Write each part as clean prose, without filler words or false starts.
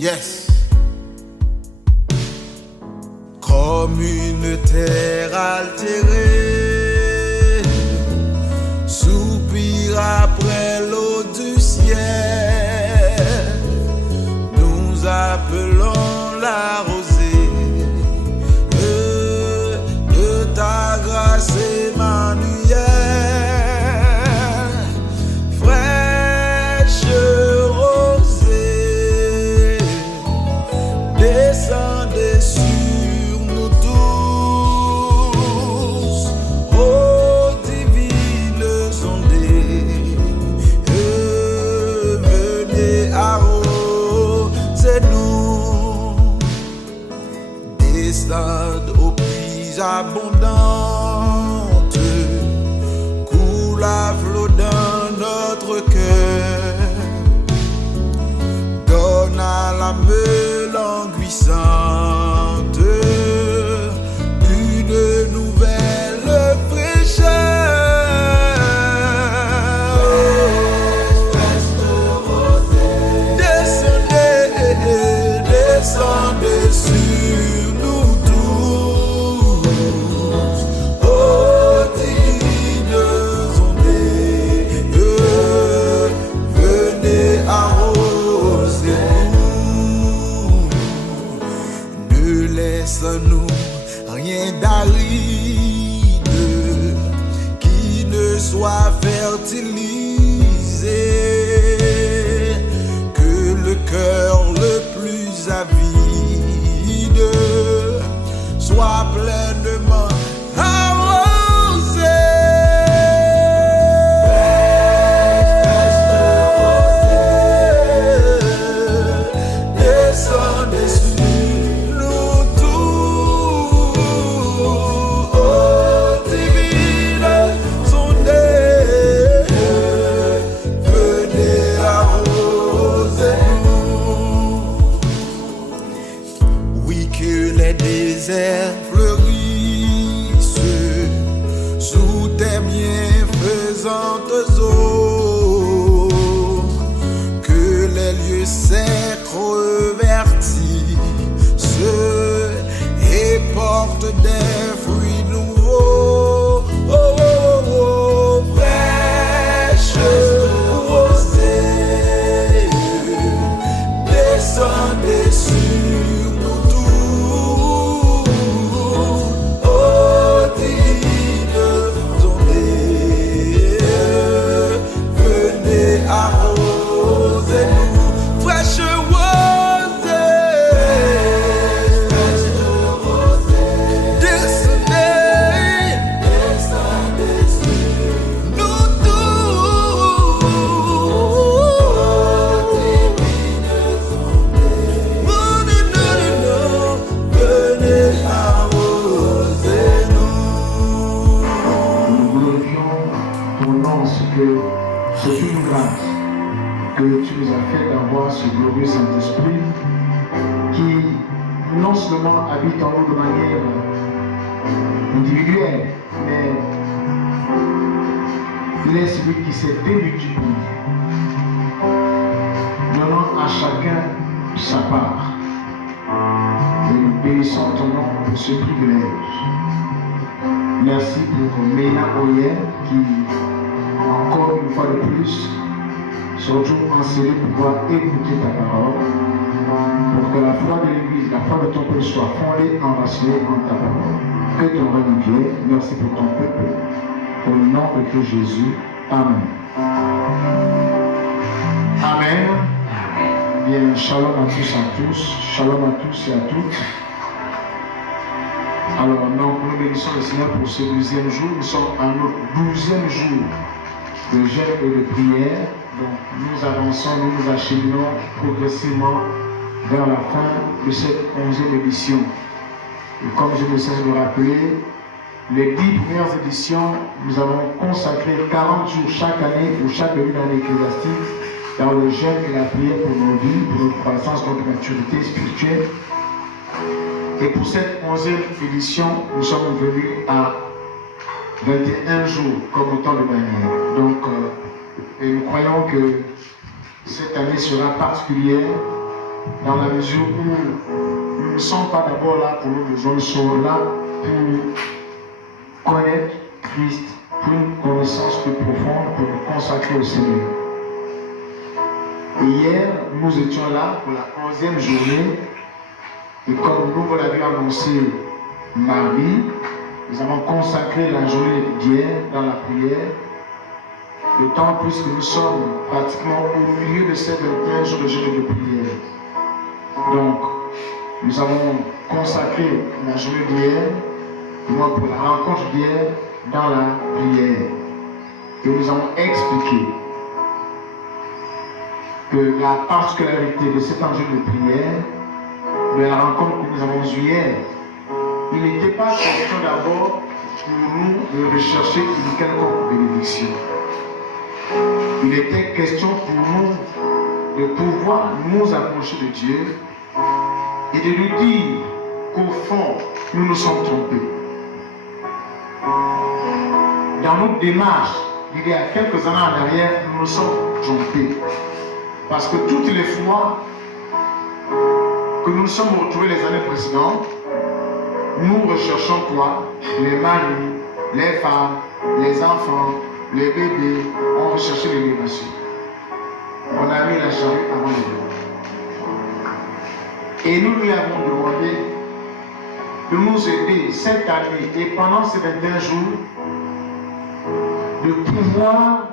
Yes. Comme une terre altérée, soupire après l'eau du ciel, nous appelons la rosée de ta grâce Emmanuel. Fraîche rosée, descendez sur nous tous, ô divine sondée, venez arroser-nous, descendez aux pluies abondantes, coule à flot dans notre cœur, donne à l'âme languissante une nouvelle fraîcheur. Descendez, descendez sur nous tous, ô divine ondée, venez arroser-nous. Ne laisse-nous rien d'aride qui ne soit fertilisé, que le cœur le plus avide soit pleinement arrosé. Descendez sur nous tous, ô divine sondée, venez arroser-nous. Oui, que les déserts fleurissent sous tes bienfaisantes eaux, que les lieux secs revertissent et portent des fruits nouveaux. Oh, oh, oh, fraîche rosée, descendez sur nous tous, ô divine ondée, venez arroser-nous. Fraîche rosée, descendez, nous tous, venez arroser-nous. Nous glorifions ton nom, ce que c'est une grâce que tu nous as fait d'avoir ce glorieux Saint-Esprit qui non seulement habite en nous de manière individuelle, mais il est celui qui s'est démultiplié, donnant à chacun sa part. Et nous bénissons ton nom pour ce privilège. Merci pour Mena Oyer qui, encore une fois de plus, se retrouve enseigné pour pouvoir écouter ta parole, pour que la foi de l'Église, la foi de ton peuple soit fondée, enracinée en ta parole. Que ton règne vienne. Merci pour ton peuple. Au nom de Christ Jésus. Amen. Amen. Bien, shalom à tous shalom à tous et à toutes. Alors, nous bénissons le Seigneur pour ce 12e jour. Nous sommes à notre 12e jour de jeûne et de prière. Donc, nous avançons, nous nous acheminons progressivement vers la fin de cette 11e édition. Et comme je me cesse de rappeler, les 10 premières éditions, nous avons consacré 40 jours chaque année ou chaque début d'année ecclésiastique dans le jeûne et la prière pour nos vies, pour notre croissance, notre maturité spirituelle. Et pour cette 11e édition, nous sommes venus à 21 jours comme autant de manières. Donc, et nous croyons que cette année sera particulière dans la mesure où nous ne sommes pas d'abord là pour nos besoins, nous sommes là pour connaître Christ, pour une connaissance plus profonde, pour nous consacrer au Seigneur. Et hier, nous étions là pour la 11e journée, et comme nous vous l'avions annoncé mardi, nous avons consacré la journée d'hier dans la prière, d'autant plus que nous sommes pratiquement au milieu de ces 21 jours de jeûne de prière. Donc, nous avons consacré la journée d'hier, pour la rencontre d'hier, dans la prière. Et nous avons expliqué que la particularité de cet enjeu de prière, de la rencontre que nous avons eue hier, il n'était pas question d'abord pour nous de rechercher une quelconque bénédiction. Il était question pour nous de pouvoir nous approcher de Dieu et de lui dire qu'au fond, nous nous sommes trompés. Dans notre démarche, il y a quelques années en arrière, nous nous sommes trompés. Parce que toutes les fois que nous nous sommes retrouvés les années précédentes, nous recherchons quoi? Les maris, les femmes, les enfants, les bébés, on recherchait l'élévation. On a mis la charrue avant les bébés. Et nous lui avons demandé de nous aider cette année et pendant ces 21 jours de pouvoir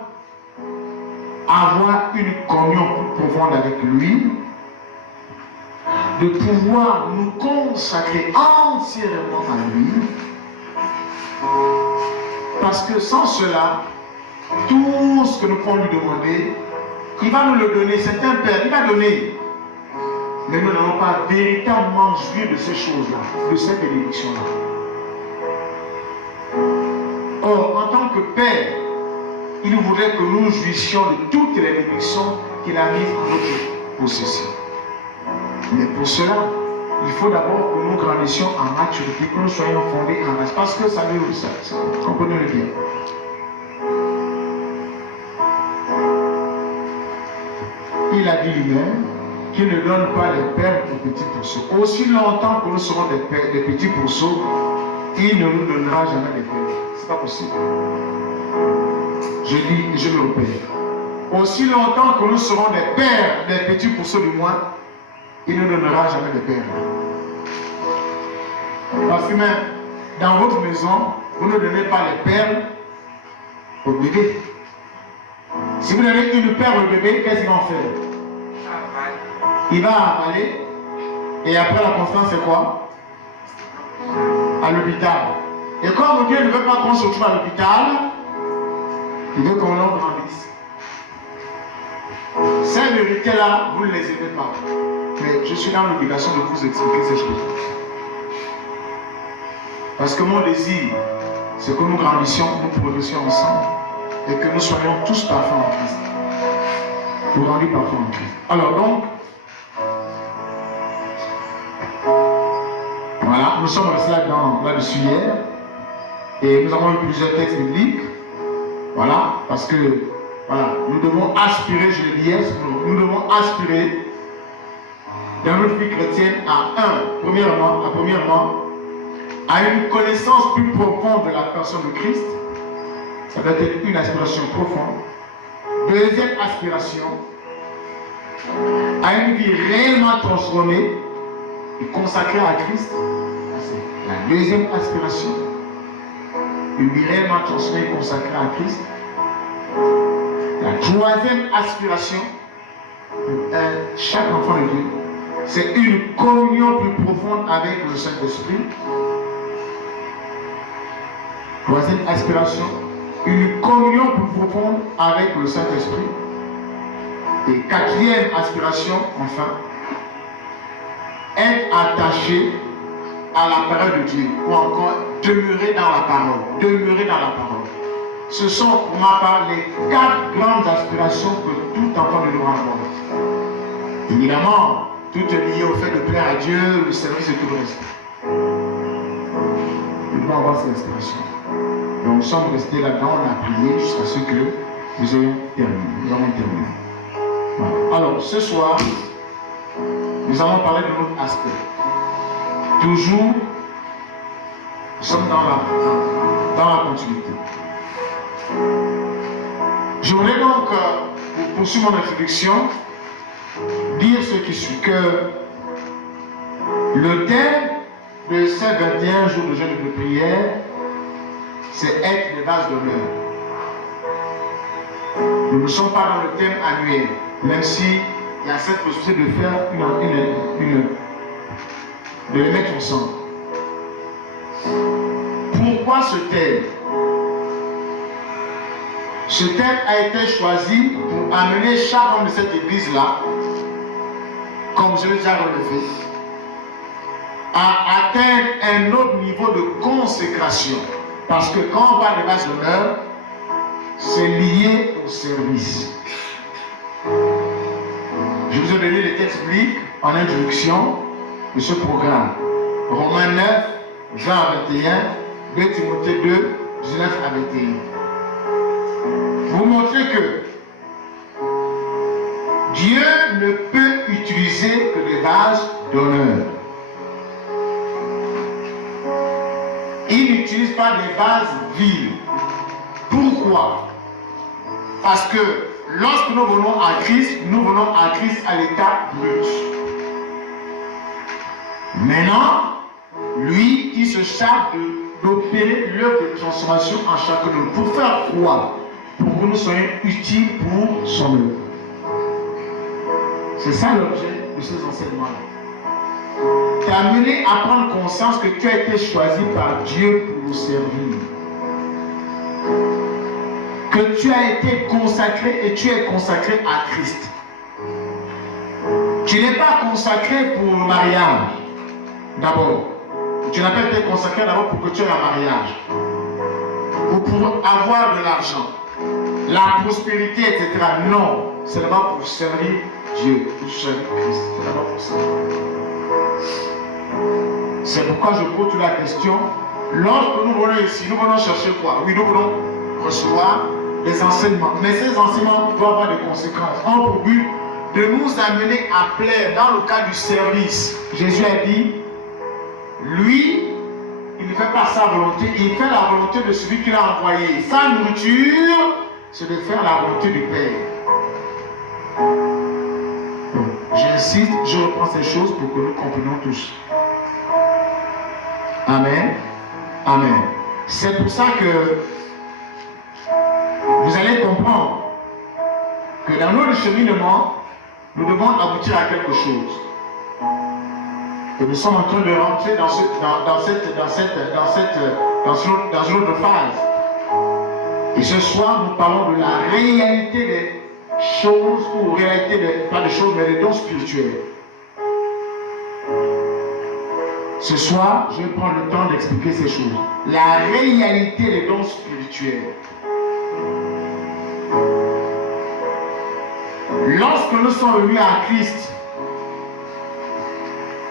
avoir une communion plus profonde avec lui, de pouvoir nous consacrer entièrement à lui, parce que sans cela, tout ce que nous pouvons lui demander, il va nous le donner. C'est un Père, il va donner. Mais nous n'allons pas véritablement jouir de ces choses-là, de cette bénédiction-là. Or, en tant que Père, il voudrait que nous jouissions de toutes les bénédictions qu'il a mises en notre possession. Mais pour cela, il faut d'abord que nous grandissions en maturité, que nous soyons fondés en grâce. Parce que ça veut ça, comprenez-le bien. Il a dit lui-même qu'il ne donne pas les perles aux petits pourceaux. Aussi longtemps que nous serons des petits pourceaux, il ne nous donnera jamais des perles. C'est pas possible. Je dis et je le répète. Aussi longtemps que nous serons des pères, des petits pourceaux du moins, il ne nous donnera jamais des perles. Parce que même dans votre maison, vous ne donnez pas les perles au bébé. Si vous donnez une perle au bébé, qu'est-ce qu'il va en faire? Il va avaler. Et après la constance, c'est quoi? À l'hôpital. Et comme Dieu ne veut pas qu'on se trouve à l'hôpital, il veut qu'on en grandisse. Ces vérités-là, vous ne les aimez pas. Mais je suis dans l'obligation de vous expliquer ces choses. Parce que mon désir, c'est que nous grandissions, nous progressions ensemble et que nous soyons tous parfaits en Christ. Nous rendus parfaits en Christ. Alors donc, voilà, nous sommes restés là-dessus hier et nous avons eu plusieurs textes bibliques. Voilà, parce que voilà, nous devons aspirer, je le dis hier, nous devons aspirer dans notre vie chrétienne premièrement, à une connaissance plus profonde de la personne de Christ. Ça doit être une aspiration profonde. Deuxième aspiration, à une vie réellement transformée et consacrée à Christ. C'est la deuxième aspiration. Une vie réellement transformée et consacrée à Christ. La troisième aspiration, chaque enfant de Dieu, c'est une communion plus profonde avec le Saint-Esprit. Troisième aspiration, une communion plus profonde avec le Saint-Esprit. Et quatrième aspiration, enfin, être attaché à la parole de Dieu, ou encore demeurer dans la parole. Demeurer dans la parole. Ce sont, pour ma part, les 4 grandes aspirations que tout enfant de nous rencontre. Évidemment, tout est lié au fait de plaire à Dieu, le service et tout le reste. Nous devons avoir ces aspirations. Donc nous sommes restés là-dedans, on a prié jusqu'à ce que nous ayons terminé. Nous avons terminé. Voilà. Alors, ce soir, nous allons parler de notre aspect. Toujours, nous sommes dans la continuité. Je voudrais donc, pour poursuivre mon introduction, dire ce qui suit, que le thème de ces 21 jours de jeûne et de prière, c'est être les bases d'honneur. Nous ne sommes pas dans le thème annuel, même si il y a cette possibilité de faire de les mettre ensemble. Pourquoi ce thème? Ce thème a été choisi pour amener chaque homme de cette église-là, comme je l'ai déjà relevé, à atteindre un autre niveau de consécration. Parce que quand on parle de base d'honneur, c'est lié au service. Je vous ai donné les textes bibliques en introduction de ce programme. Romains 9, 20 à 21, 2 Timothée 2, 19 à 21. Vous montrez que Dieu ne peut utiliser que des bases d'honneur. Il n'utilise pas des bases viles. Pourquoi? Parce que lorsque nous venons à Christ à l'état brut. Maintenant, lui, il se charge d'opérer l'œuvre de transformation en chacun de nous. Pour faire quoi? Pour que nous soyons utiles pour son œuvre. C'est ça l'objet de ces enseignements-là. T'amener à prendre conscience que tu as été choisi par Dieu pour nous servir. Que tu as été consacré et tu es consacré à Christ. Tu n'es pas consacré pour le mariage, d'abord. Tu n'as pas été consacré d'abord pour que tu aies un mariage. Ou pour avoir de l'argent, la prospérité, etc. Non, c'est d'abord pour servir Dieu, pour servir Christ. C'est d'abord pour ça. C'est pourquoi je pose toute la question. Lorsque nous venons ici, nous venons chercher quoi? Oui, nous venons recevoir des enseignements. Mais ces enseignements doivent avoir des conséquences. En pour but de nous amener à plaire dans le cadre du service. Jésus a dit, lui, il ne fait pas sa volonté, il fait la volonté de celui qui l'a envoyé. Sa nourriture, c'est de faire la volonté du Père. Donc, j'insiste, je reprends ces choses pour que nous comprenions tous. Amen. Amen. C'est pour ça que vous allez comprendre que dans notre cheminement, nous devons aboutir à quelque chose. Que nous sommes en train de rentrer dans une autre phase. Et ce soir, nous parlons de la réalité des choses, ou réalité pas des choses, mais des dons spirituels. Ce soir, je vais prendre le temps d'expliquer ces choses. La réalité des dons spirituels. Lorsque nous sommes venus à Christ,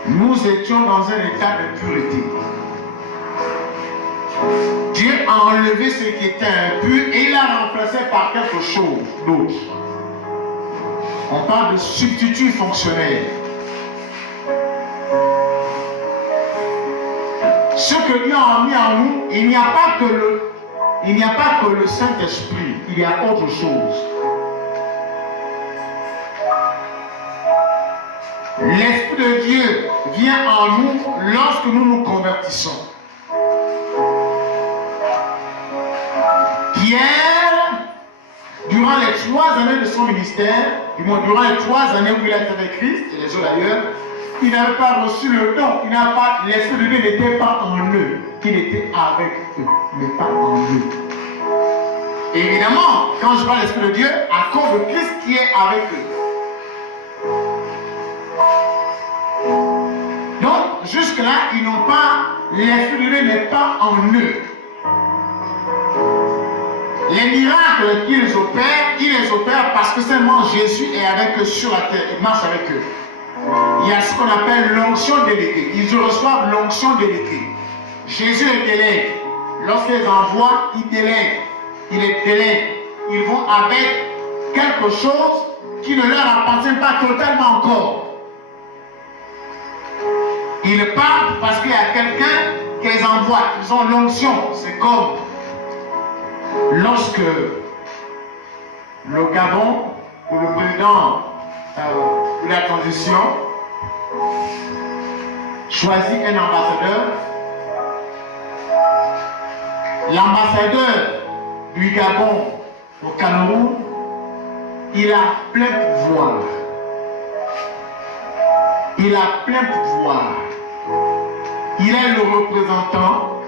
nous étions dans un état de pureté. Dieu a enlevé ce qui était impur et il l'a remplacé par quelque chose d'autre. On parle de substitut fonctionnel. Ce que Dieu a mis en nous, il n'y a pas que le Saint-Esprit, il y a autre chose. L'Esprit de Dieu vient en nous lorsque nous nous convertissons. Pierre, durant les 3 années de son ministère, du moins durant les 3 années où il a été avec Christ, et les autres d'ailleurs, il n'avait pas reçu le don, l'Esprit de Dieu n'était pas en eux, il était avec eux, mais pas en eux. Et évidemment, quand je parle de l'Esprit de Dieu, à cause de Christ qui est avec eux. Donc, jusque-là, ils n'ont pas, l'Esprit de Dieu n'est pas en eux. Les miracles qu'ils opèrent, ils les opèrent parce que seulement Jésus est avec eux sur la terre, il marche avec eux. Il y a ce qu'on appelle l'onction déléguée. Ils reçoivent l'onction déléguée. Jésus les délègue. Lorsqu'ils envoient, ils délèguent. Ils les délèguent. Ils vont avec quelque chose qui ne leur appartient pas totalement encore. Ils partent parce qu'il y a quelqu'un qui les envoie. Ils ont l'onction. C'est comme lorsque le Gabon ou le président de la transition choisit un ambassadeur. L'ambassadeur du Gabon au Cameroun, il a plein pouvoir. Il a plein pouvoir. Il est le représentant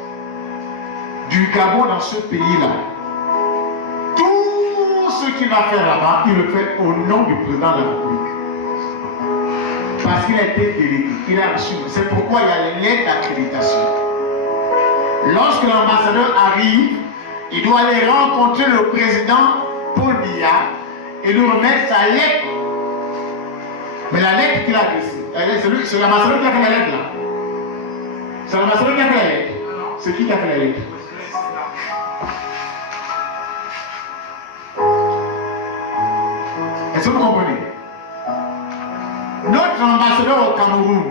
du Gabon dans ce pays-là. Tout ce qu'il va faire là-bas, il le fait au nom du président de la République. Parce qu'il a été délégué, il a reçu. C'est pourquoi il y a les lettres d'accréditation. Lorsque l'ambassadeur arrive, il doit aller rencontrer le président Paul Biya et lui remettre sa lettre. Mais la lettre qu'il a laissée, c'est l'ambassadeur qui a fait la lettre là. C'est l'ambassadeur qui a fait la lettre. C'est qui a fait la lettre? Est-ce que vous comprenez? Notre ambassadeur au Cameroun,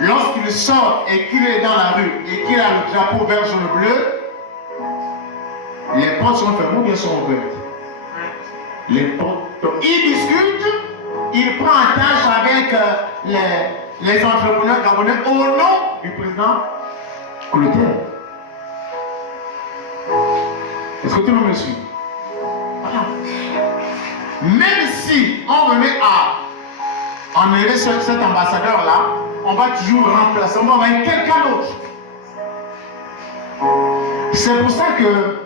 lorsqu'il sort et qu'il est dans la rue et qu'il a le drapeau vert, jaune et bleu, les portes sont fermées ou bien sont ouvertes? Les portes. Donc, il discute, il prend en tâche avec les entrepreneurs gabonais au nom du président Clotaire. Est-ce que tout le monde me suit? Voilà. Même si on venait à enlever cet ambassadeur-là, on va toujours remplacer, on va envoyer quelqu'un d'autre. C'est pour ça que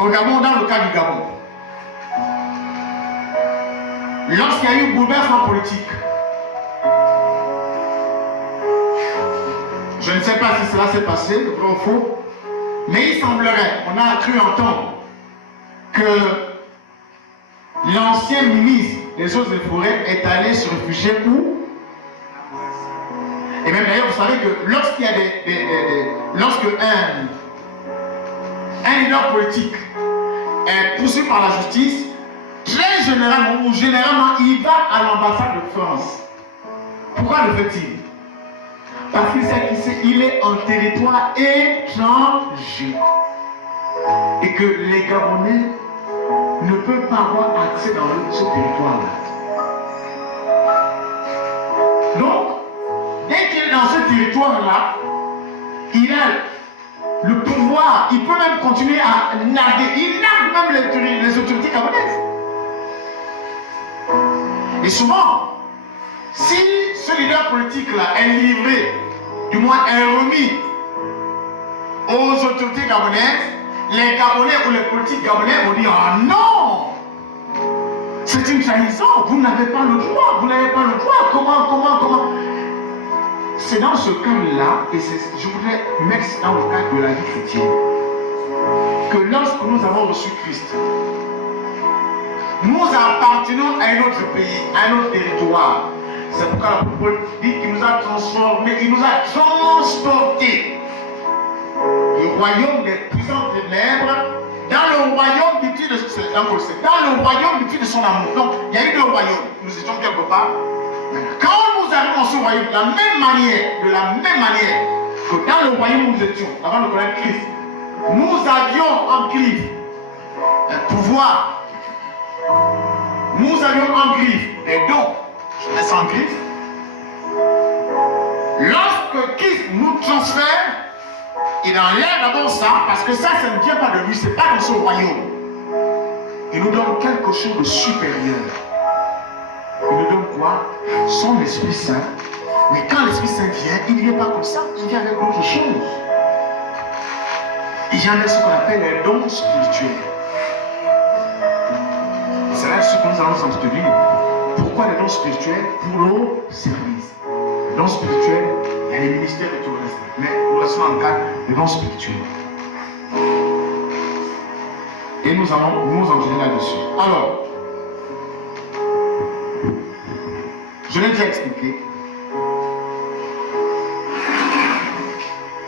au Gabon, dans le cas du Gabon, lorsqu'il y a eu bouleversement politique, je ne sais pas si cela s'est passé, vrai ou faux, mais il semblerait, on a cru entendre que l'ancien ministre des Eaux et Forêts est allé se réfugier où? Et même d'ailleurs, vous savez que lorsqu'il y a lorsque un leader politique est poursuivi par la justice, très généralement ou généralement, il va à l'ambassade de France. Pourquoi le fait-il? Parce qu'il sait qu'il est en territoire étranger et que les Gabonais ne peuvent pas avoir accès dans ce territoire-là. Donc, dès qu'il est dans ce territoire-là, il a le pouvoir, il peut même continuer à narguer. Il nargue même les autorités gabonaises. Et souvent, si ce leader politique-là est livré, du moins est remis aux autorités gabonaises, les Gabonais ou les politiques gabonais vont dire: ah non, c'est une trahison, vous n'avez pas le droit, vous n'avez pas le droit, comment? C'est dans ce cas-là, et je voudrais mettre dans le cadre de la vie chrétienne, que lorsque nous avons reçu Christ, nous appartenons à un autre pays, à un autre territoire. C'est pourquoi l'apôtre Paul dit qu'il nous a transformés, il nous a transportés du royaume des puissants ténèbres dans le royaume du Fils de son amour. Donc, il y a eu deux royaumes. Nous étions quelque part. Quand nous arrivons dans ce royaume, de la même manière que dans le royaume où nous étions, avant de connaître Christ, nous avions en Christ un pouvoir. Nous avions en Christ des dons. Je laisse en Christ. Lorsque Christ nous transfère, il enlève d'abord ça, parce que ça ne vient pas de lui, c'est pas dans son royaume. Il nous donne quelque chose de supérieur. Il nous donne quoi? Son Esprit Saint. Mais quand l'Esprit Saint vient, il ne vient pas comme ça, il vient avec d'autres choses. Il vient avec ce qu'on appelle les dons spirituels. C'est là ce que nous allons s'entretenir. Pourquoi les dons spirituels? Pour nos services. Les dons spirituels, il y a les ministères et tout le reste. Mais nous restons en cas des dons spirituels. Et nous allons nous entraîner là-dessus. Alors, je l'ai déjà expliqué.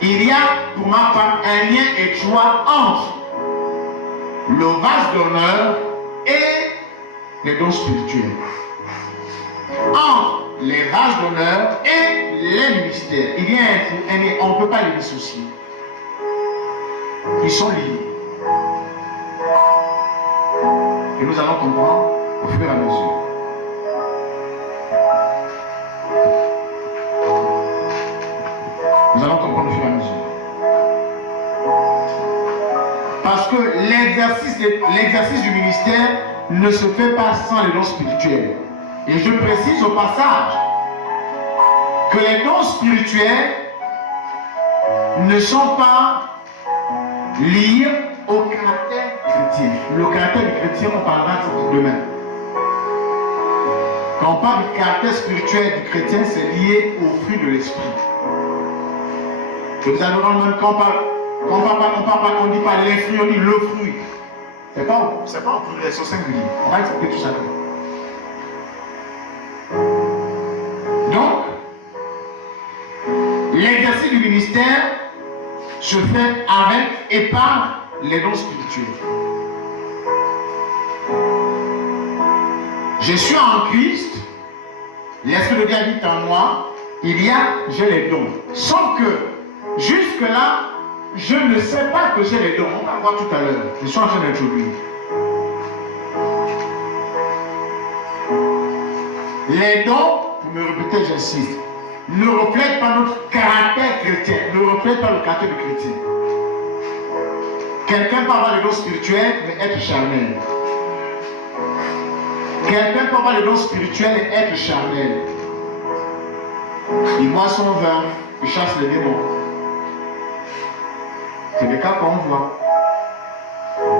Il y a pour ma part un lien étroit entre le vase d'honneur et les dons spirituels. Entre les races d'honneur et les ministères. Il y a on ne peut pas les dissocier. Ils sont liés. Et nous allons comprendre au fur et à mesure. Nous allons comprendre au fur et à mesure. Parce que l'exercice du ministère ne se fait pas sans les dons spirituels. Et je précise au passage que les dons spirituels ne sont pas liés au caractère chrétien. Le caractère du chrétien, on parlera de ça demain. Quand on parle du caractère spirituel du chrétien, c'est lié au fruit de l'esprit. Et vous allez voir même quand on ne dit pas les fruits, on dit le fruit. C'est pas en pluriel, c'est au singulier. On va expliquer tout ça. Donc, l'exercice du ministère se fait avec et par les dons spirituels. Je suis en Christ, l'Esprit de Dieu habite en moi, j'ai les dons. Sauf que, jusque-là, je ne sais pas que j'ai les dons. On va voir tout à l'heure. Je suis en train d'introduire. Les dons, pour me répéter, j'insiste, ne reflètent pas notre caractère chrétien, ne reflètent pas le caractère du chrétien. Quelqu'un peut avoir les dons spirituels, mais être charnel. Quelqu'un peut avoir les dons spirituels et être charnel. Il boit son vin, il chasse les démons. C'est le cas qu'on voit.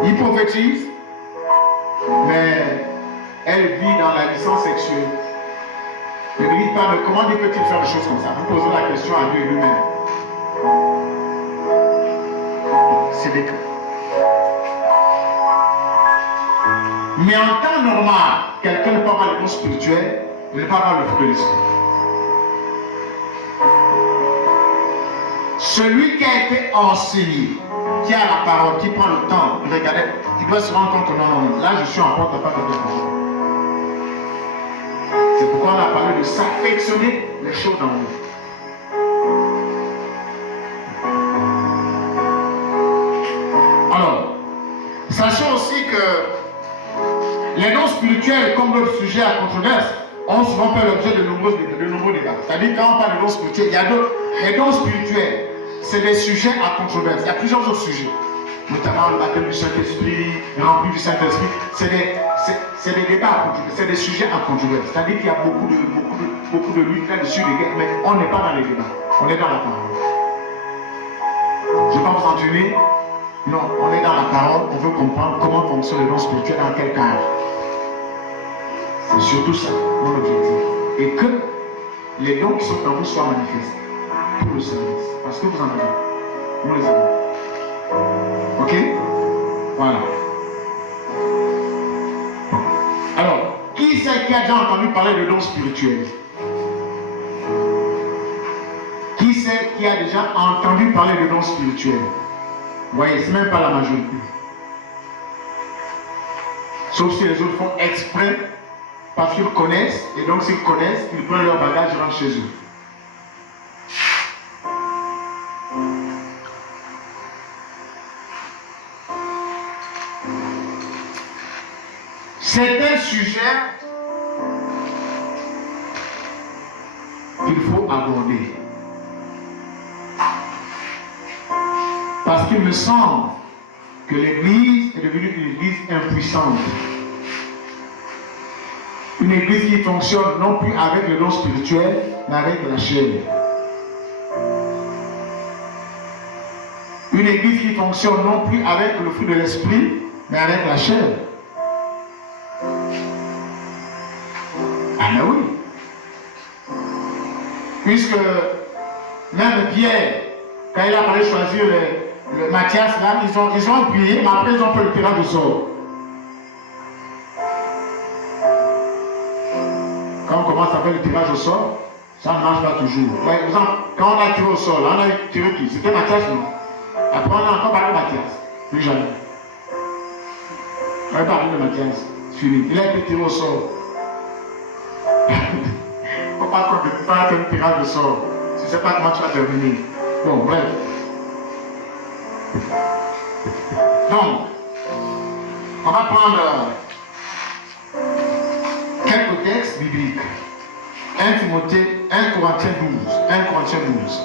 Il prophétise, mais elle vit dans la licence sexuelle. Ne me dites pas, mais comment peut-il faire des choses comme ça? Vous posez la question à Dieu lui-même. C'est des cas. Mais en temps normal, quelqu'un ne peut pas avoir les dons spirituels, il ne peut pas avoir le fruit de l'esprit. Celui qui a été enseigné, qui a la parole, qui prend le temps de regarder, il doit se rendre compte que non, là je suis en porte à pas de parole. C'est pourquoi on a parlé de s'affectionner les choses en nous. Alors, sachons aussi que les dons spirituels, comme d'autres sujets à controverse, ont souvent fait l'objet de nombreux débats. C'est-à-dire quand on parle de dons spirituels, il y a d'autres. Les dons spirituels, c'est des sujets à controverse. Il y a plusieurs autres sujets, notamment le baptême du Saint-Esprit, rempli du Saint-Esprit. C'est des débats à controverse, c'est des sujets à controverse. C'est-à-dire qu'il y a beaucoup de luttes là-dessus, mais on n'est pas dans les débats, on est dans la parole. Je ne vais pas vous entraîner. Non, on est dans la parole, on veut comprendre comment fonctionnent les dons spirituels, dans quel cadre. C'est surtout ça, mon objectif. Et que les dons qui sont en vous soient manifestés pour le service. Parce que vous en avez. Nous les avons. Ok? Voilà. Alors, qui c'est qui a déjà entendu parler de dons spirituels? Qui c'est qui a déjà entendu parler de dons spirituels? Vous voyez, c'est même pas la majorité. Sauf si les autres font exprès parce qu'ils connaissent, et donc s'ils connaissent, ils prennent leur bagage et rentrent chez eux. C'est un sujet qu'il faut aborder. Parce qu'il me semble que l'Église est devenue une Église impuissante. Une Église qui fonctionne non plus avec le don spirituel, mais avec la chair. Une Église qui fonctionne non plus avec le fruit de l'esprit, mais avec la chair. Ah mais oui. Puisque même Pierre, quand il a parlé de choisir le Matthias, là, ils ont prié, mais après ils ont fait le tirage au sort. Quand on commence à faire le tirage au sort, ça ne marche pas toujours. Par exemple, quand on a tiré au sort, là, on a tiré qui? C'était Matthias, non? Après on a encore parlé de Matthias. Plus jamais. On a parlé de Matthias. Fini. Il a été tiré au sort. On pas qu'un tirage de sort. Je ne sais pas comment tu vas terminer. Bon, bref. Donc, on va prendre quelques textes bibliques. 1 Corinthiens 12. 1 Corinthiens 12.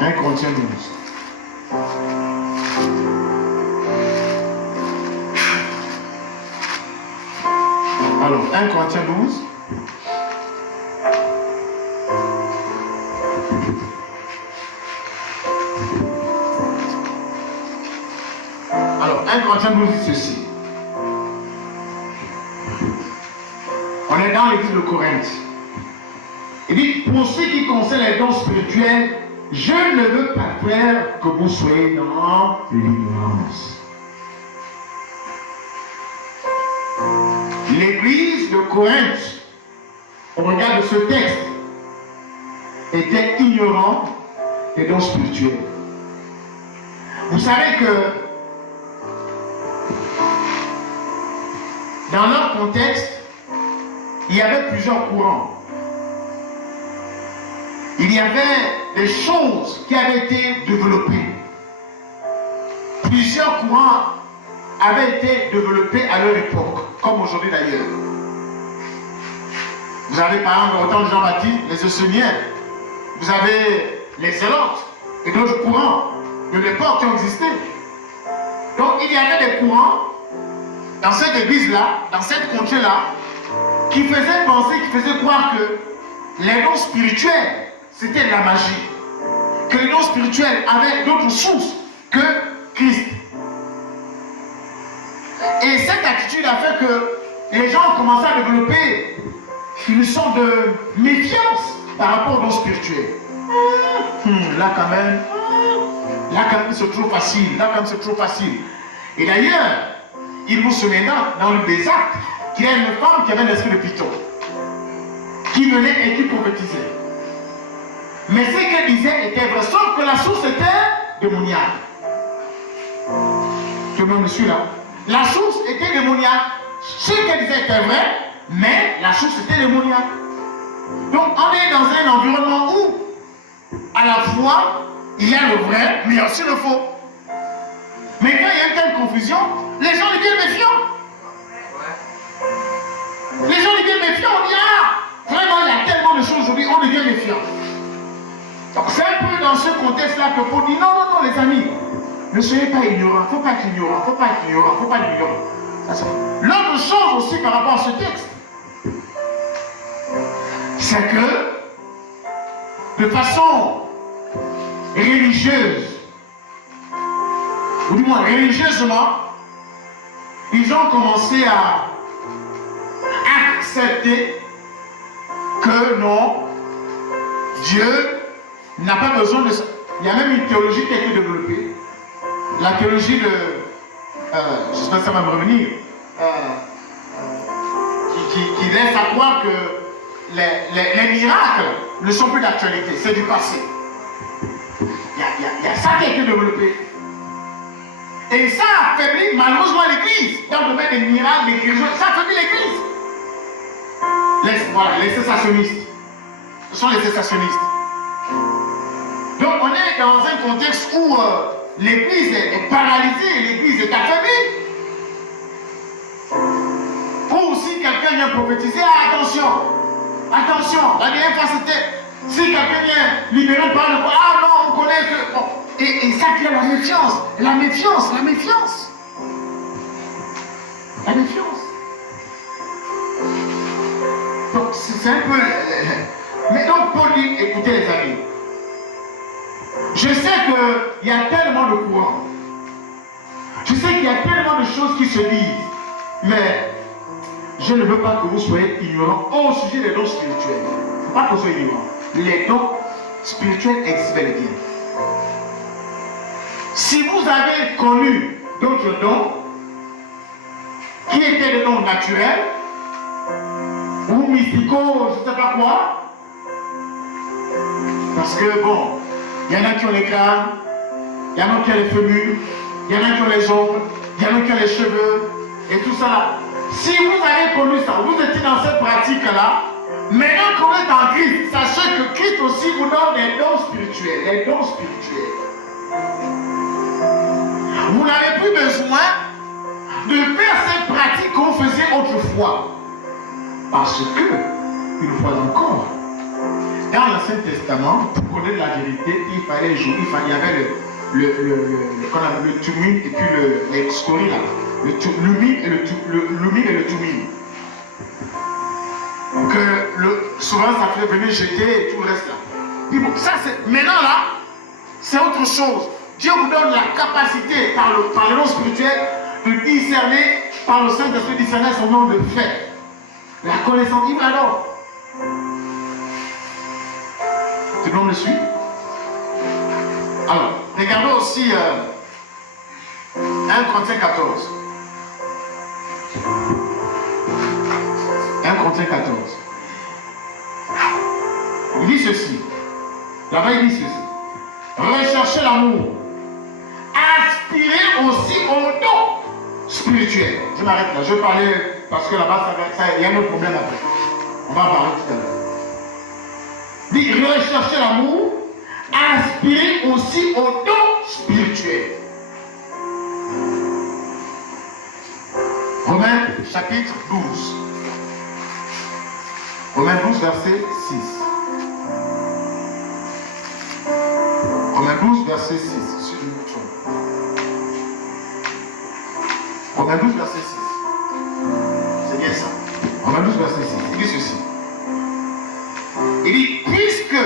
1 Corinthiens 12. Alors, 1 Corinthiens 12. Alors, 1 Corinthiens 12 dit ceci. On est dans l'église de Corinthe. Il dit, pour ce qui concerne les dons spirituels, je ne veux pas faire que vous soyez dans l'ignorance. L'église de Corinthe, au regard de ce texte, était ignorante des dons spirituels. Vous savez que dans leur contexte, il y avait plusieurs courants. Il y avait des choses qui avaient été développées. Plusieurs courants avaient été développés à leur époque, comme aujourd'hui d'ailleurs. Vous avez par exemple, au temps de Jean-Baptiste, les Eusémiens. Vous avez les Zélotes et d'autres courants de l'époque qui ont existé. Donc il y avait des courants dans cette église-là, dans cette contrée-là, qui faisaient penser, qui faisaient croire que les dons spirituels, c'était de la magie. Que les dons spirituels avaient d'autres sources que Christ. Et cette attitude a fait que les gens ont commencé à développer une sorte de méfiance par rapport aux dons spirituels. Là quand même, c'est trop facile. Là quand même, c'est trop facile. Et d'ailleurs, il vous souviendra dans le des Actes qu'il y a une femme qui avait l'esprit de Python, qui venait et qui prophétisait. Mais ce qu'elle disait était vrai, sauf que la source était démoniaque. Tout le monde me suit là. La source était démoniaque. Ce qu'elle disait était vrai, mais la source était démoniaque. Donc on est dans un environnement où, à la fois, il y a le vrai, mais il y a aussi le faux. Mais quand il y a une telle confusion, les gens deviennent méfiants. Les gens deviennent méfiants, on dit, ah, vraiment, il y a tellement de choses aujourd'hui, on devient méfiant. Donc c'est un peu dans ce contexte-là que Paul dit, non, non, non, les amis, ne soyez pas ignorants, il ne faut pas être ignorant, il ne faut pas être ignorant, il ne faut pas être ignorant. L'autre chose aussi par rapport à ce texte, c'est que, de façon religieuse, ou du moins religieusement, ils ont commencé à accepter que non, Dieu n'a pas besoin de ça. Il y a même une théologie qui a été développée. La théologie de... j'espère que ça va me revenir. Qui laisse à croire que les miracles ne sont plus d'actualité, c'est du passé. Il y a ça qui a été développé. Et ça affaiblit malheureusement l'Église. Dans le domaine des miracles, des guérisons, ça affaiblit l'Église. Voilà, les cessationnistes. Ce sont les cessationnistes. Donc on est dans un contexte où l'Église est paralysée, l'Église est affaiblie. Ou si quelqu'un vient prophétiser, ah, attention, attention, la dernière fois c'était, si quelqu'un vient libérer par le corps, ah non, on connaît que... Bon. Et ça crée la méfiance, la méfiance, la méfiance. La méfiance. Donc c'est un peu... Mais donc Paul dit, écoutez les amis, je sais qu'il y a tellement de courants, je sais qu'il y a tellement de choses qui se disent, mais je ne veux pas que vous soyez ignorants au sujet des dons spirituels. Il ne faut pas que vous soyez ignorants. Les dons spirituels existent bel et bien. Si vous avez connu d'autres dons qui étaient des dons naturels ou mysticaux, je ne sais pas quoi, parce que bon, il y en a qui ont les crânes, il y en a qui ont les fémurs, il y en a qui ont les ongles, il y en a qui ont les cheveux, et tout ça. Si vous avez connu ça, vous étiez dans cette pratique-là, maintenant que vous êtes en Christ, sachez que Christ aussi vous donne des dons spirituels. Des dons spirituels. Vous n'avez plus besoin de faire cette pratique qu'on faisait autrefois. Parce que, une fois encore, dans l'Ancien Testament, pour connaître la vérité, il fallait jouer, il y avait le tumim et puis les scories là. Le lumine et le tumim. Que souvent ça fait venir jeter et tout le reste là. Et bon, ça c'est, maintenant là, c'est autre chose. Dieu vous donne la capacité par le nom spirituel de discerner, par le Saint-Esprit, discerner son nom de fait. La connaissance, il va donc. Tout le monde me suit? Alors, regardons aussi 1 Corinthiens 14. 1 Corinthiens 14. Il dit ceci. Là-bas, il dit ceci. Recherchez l'amour. Aspirez aussi au don spirituel. Je m'arrête là. Je vais parler parce que là-bas, il y a un autre problème après. On va en parler tout à l'heure. Il dit recherchez l'amour. Aspirez aussi au don spirituel. Romains chapitre 12. Romains 12 verset 6. Romains 12 verset 6. Romains 12 verset 6. C'est bien ça. Romains 12 verset 6. Il dit ceci. Il dit, puisque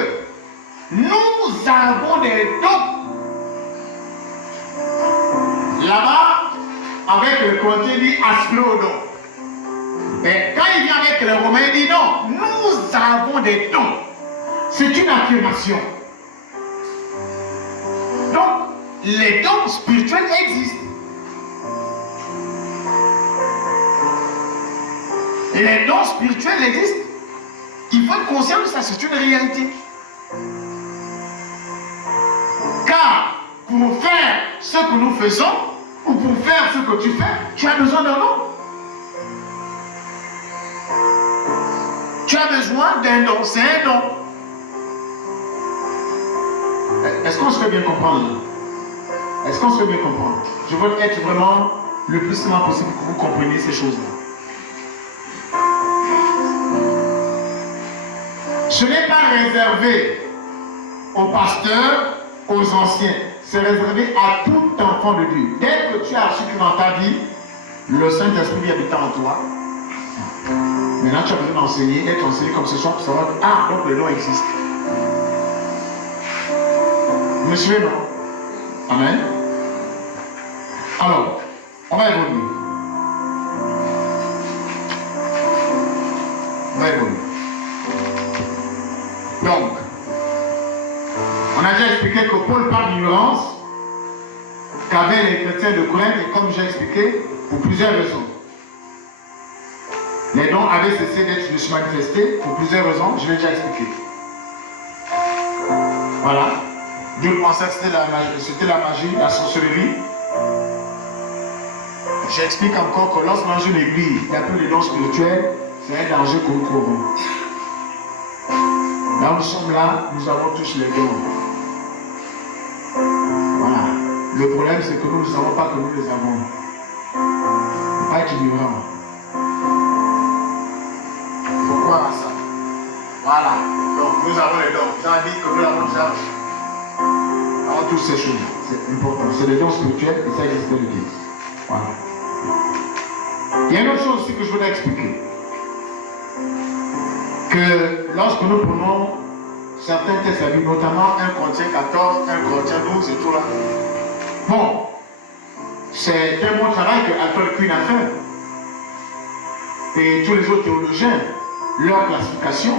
nous avons des dons. Là-bas, avec le Corinthiens, il dit aspirez au don. Mais quand il vient avec les Romains, il dit non, nous avons des dons. C'est une affirmation. Donc, les dons spirituels existent. Les dons spirituels existent. Il faut être conscient de ça, c'est une réalité. Car pour faire ce que nous faisons, ou pour faire ce que tu fais, tu as besoin d'un don. Tu as besoin d'un don, c'est un don. Est-ce qu'on se fait bien comprendre? Est-ce qu'on se fait bien comprendre? Je veux être vraiment le plus simple possible pour que vous compreniez ces choses-là. Ce n'est pas réservé aux pasteurs, aux anciens. C'est réservé à tout enfant de Dieu. Dès que tu as reçu dans ta vie le Saint-Esprit habitant en toi, maintenant tu as besoin d'enseigner, être enseigné comme ce soir pour savoir que, ah, donc le don existe. Vous me suivez, non? Amen. Alors, on va évoluer. On va évoluer. Donc, on a déjà expliqué que Paul parle d'ignorance qu'avaient les chrétiens de Corinthe, et comme j'ai expliqué, pour plusieurs raisons. Les dons avaient cessé de se manifester pour plusieurs raisons, je l'ai déjà expliqué. Voilà. Dieu pensait que c'était la magie, la sorcellerie. J'explique encore que lorsqu'on mange une église, il n'y a plus de dons spirituels, c'est un danger qu'on trouve. Là où nous sommes là, nous avons tous les dons. Voilà. Le problème, c'est que nous ne savons pas que nous les avons. Il ne faut pas être ignorant. Il faut croire à ça. Voilà. Donc, nous avons les dons. J'ai dit que nous avons déjà. Nous avons toutes ces choses. C'est important. C'est les dons spirituels et ça existe de l'Église. Voilà. Il y a une autre chose aussi que je voudrais expliquer. Que lorsque nous prenons certains textes à Bible, notamment 1 Corinthiens 14, 1 Corinthiens 12 et tout là, bon, c'est un bon travail que Alfred Quinn a fait. Et tous les autres théologiens, leur classification.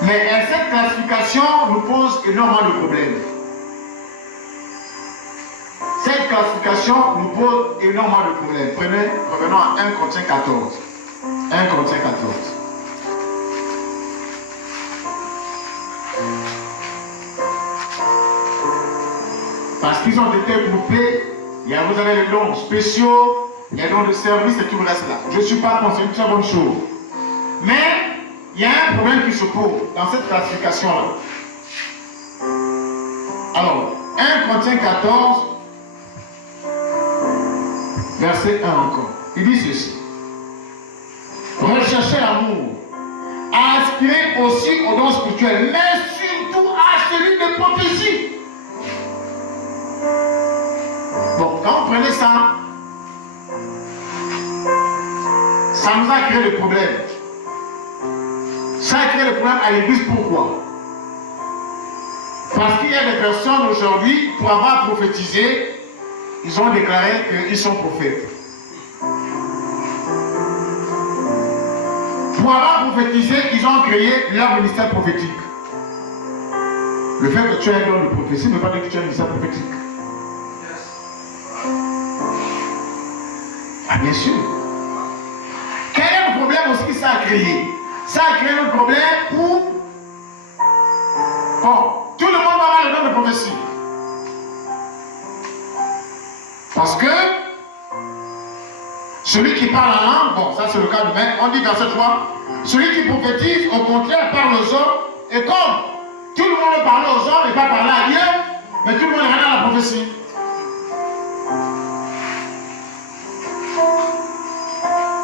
Mais cette classification nous pose énormément de problèmes. Cette classification nous pose énormément de problèmes. Revenons à 1 Corinthiens 14. 1 Corinthiens 14. Parce qu'ils ont été groupés, vous avez les dons spéciaux, les dons de service et tout le reste là. Je ne suis pas contre, c'est une très bonne chose. Mais il y a un problème qui se pose dans cette classification-là. Alors, 1 Corinthiens 14, verset 1 encore. Il dit ceci. Recherchez l'amour, aspirez aussi aux dons spirituels, mais surtout à celui de prophétie. Bon, quand vous prenez ça, ça nous a créé le problème. Ça a créé le problème à l'église. Pourquoi? Parce qu'il y a des personnes aujourd'hui, pour avoir prophétisé, ils ont déclaré qu'ils sont prophètes. Pour avoir prophétisé, ils ont créé leur ministère prophétique. Le fait que tu aies un don de prophétie ne veut pas dire que tu as un ministère prophétique. Ah, bien sûr. Quel est le problème aussi que ça a créé? Ça a créé le problème où, bon, tout le monde va avoir le don de prophétie. Parce que celui qui parle en langue, bon, ça c'est le cas de même, on dit verset 3, celui qui prophétise, au contraire, parle aux hommes, et comme tout le monde parle aux hommes et pas parler à Dieu, mais tout le monde regarde la prophétie.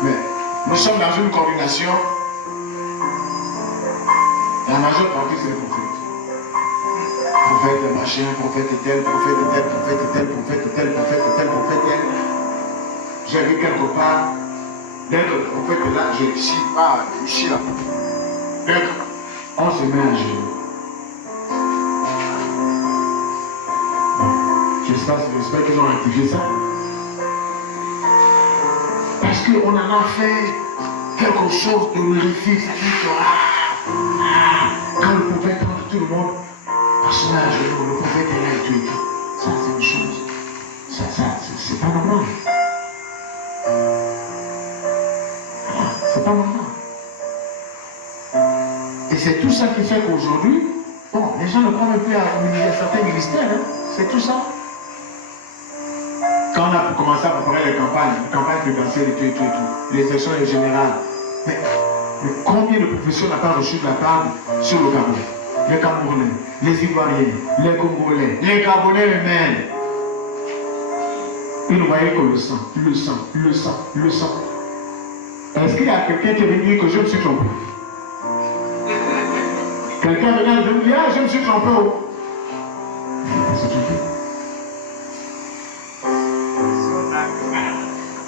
Mais nous sommes dans une coordination, la majeure partie c'est les prophètes. Prophète machin, prophète tel, prophète tel, prophète tel, prophète tel, prophète tel, prophète tel. J'ai vu quelque part, dès que le prophète est là, je suis là. Donc, on se met à genoux. J'espère qu'ils ont rectifié ça. Parce qu'on en a fait quelque chose de magnifique. Ça dit que quand le prophète entre tout le monde, on se met à genoux, le prophète est là et tout. Ça, c'est une chose. Ça, c'est pas normal. C'est pas normal. Et c'est tout ça qui fait qu'aujourd'hui, bon, les gens ne croient même plus à certains ministères. Hein. C'est tout ça. Quand on a commencé à préparer les campagnes présidentielles et tout, les élections générales, mais combien de professeurs n'a pas reçu de la table sur le Gabon? Les Camerounais, les Ivoiriens, les Congolais, les Gabonais eux-mêmes. Ils ne voyaient que le sang. Est-ce qu'il y a quelqu'un qui est venu dire que je me suis trompé? Quelqu'un est venu me dire, je me suis trompé.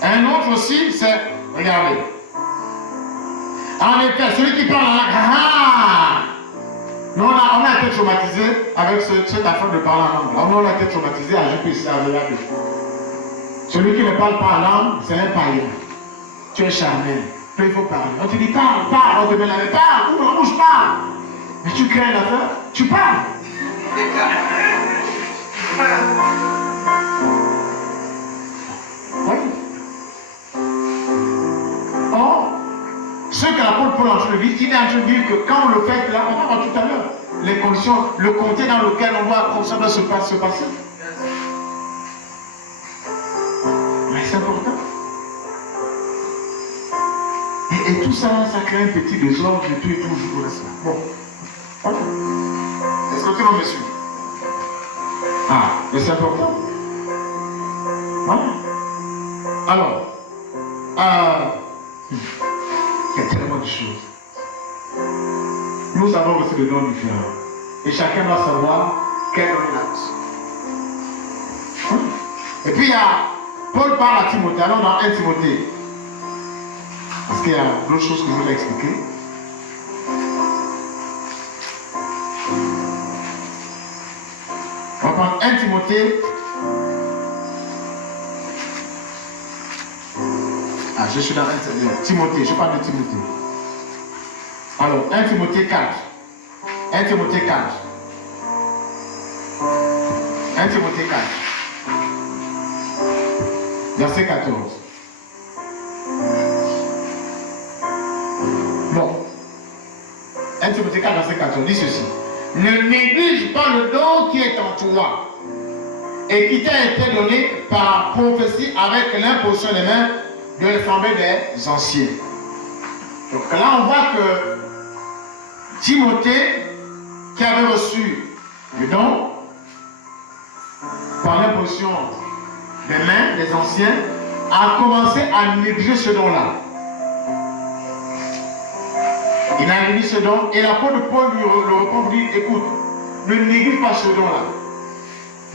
Un autre aussi, c'est, regardez. En effet, celui qui parle en langue, nous on a été traumatisé avec cette affaire de parler en langue. On a été traumatisé à JPC, à regarder. Celui qui ne parle pas en langue, c'est un païen. Tu es charmé. Puis il faut parler. On te dit parle, on te met la main, parle, ouvre la bouche, parle. Mais tu crées une affaire, tu parles. Oui. Or, ce que l'apôtre Paul est en train de dire, il est en train de dire que quand on le fait, là, on va voir tout à l'heure, les conditions, le contexte dans lequel on voit comme ça doit se passer. Mais c'est important. Et tout ça, ça crée un petit désordre et tout, je vous laisse là. Bon. Okay. Est-ce que tout le monde me suit? Ah, mais c'est important. Voilà. Alors, il y a tellement de choses. Nous avons reçu des dons différents. Et chacun doit savoir quel don il a reçu. Et puis, il y a Paul parle à Timothée. Allons dans 1 Timothée. Parce qu'il y a d'autres choses que je voulais expliquer. On va prendre 1 Timothée. Ah, je suis dans 1 Timothée, je parle de Timothée. Alors, 1 Timothée 4. 1 Timothée 4. 1 Timothée 4. Verset 14. Bon. 1 Timothée 4, verset 14 dit ceci. Ne néglige pas le don qui est en toi, et qui t'a été donné par prophétie avec l'imposition des mains de l'assemblée des anciens. Donc là, on voit que Timothée, qui avait reçu le don par l'imposition des mains des anciens, a commencé à négliger ce don-là. Il a négligé ce don et l'apôtre Paul lui répond, dit, écoute, ne néglige pas ce don-là.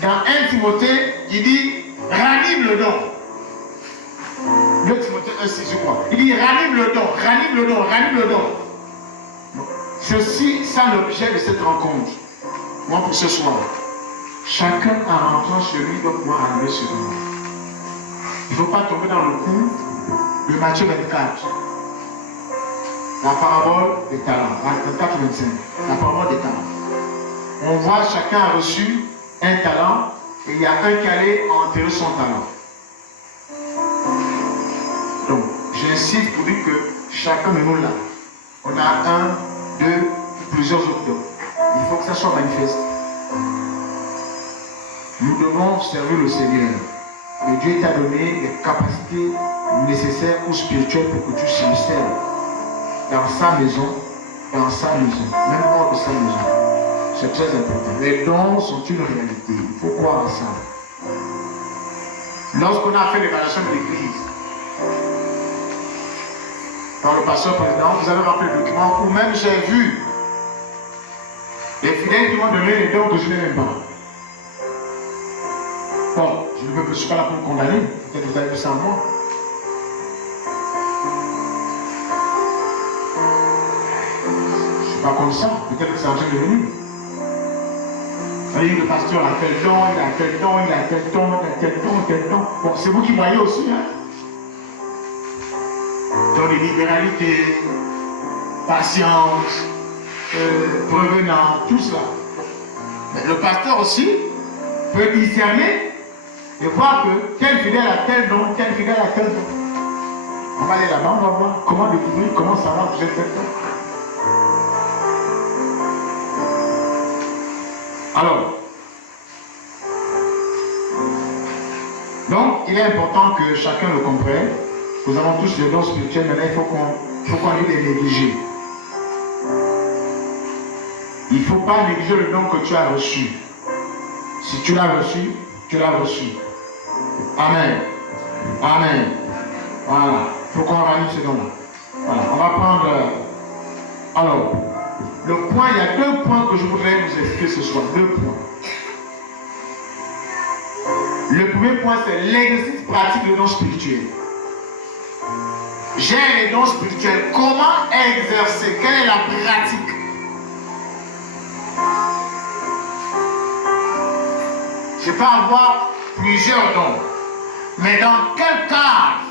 Dans 1 Timothée, il dit, ranime le don. 2 Timothée 1,6, je crois. Il dit, ranime le don, ranime le don, ranime le don. Ceci, c'est l'objet de cette rencontre. Moi, pour ce soir, chacun en rentrant chez lui doit pouvoir ranimer ce don. Il ne faut pas tomber dans le coup de Matthieu 24. La parabole des talents. 24-25. La parabole des talents. On voit chacun a reçu un talent et il y a un qui allait enterrer son talent. Donc, j'insiste pour dire que chacun de nous là, on a un, deux, plusieurs autres dons. Il faut que ça soit manifeste. Nous devons servir le Seigneur. Et Dieu t'a donné les capacités nécessaires ou spirituelles pour que tu le serves. Dans sa maison, même hors de sa maison. C'est très important. Les dons sont une réalité. Il faut croire à ça. Lorsqu'on a fait l'évaluation de l'église, par le pasteur président, vous avez rempli le document où même j'ai vu les fidèles qui m'ont donné les dons que je n'ai même pas. Bon, je ne suis pas là pour me condamner, peut-être que vous avez vu ça en moi. Je ne suis pas comme ça, peut-être que c'est en train de venir. Vous voyez, le pasteur a tel don, il a tel don, il a tel don, il a tel don, tel don. Bon, c'est vous qui voyez aussi, hein. Don de libéralité, patience, prévenant, tout cela. Mais le pasteur aussi peut discerner et voir que tel fidèle a tel don, tel fidèle a tel don. On va aller là-bas, on va voir comment découvrir, comment savoir que j'ai tel don. Alors, donc il est important que chacun le comprenne. Nous avons tous les dons spirituels, maintenant il faut qu'on les néglige. Il ne faut pas négliger le don que tu as reçu. Si tu l'as reçu, tu l'as reçu. Amen. Amen. Voilà. Il faut qu'on ranime ce don-là. Voilà. On va prendre. Alors, le point, il y a 2 points que je voudrais vous expliquer ce soir. 2 points. Le premier point, c'est l'exercice pratique de dons spirituels. J'ai les dons spirituels. Comment exercer? Quelle est la pratique? Je peux avoir plusieurs dons. Mais dans quel cadre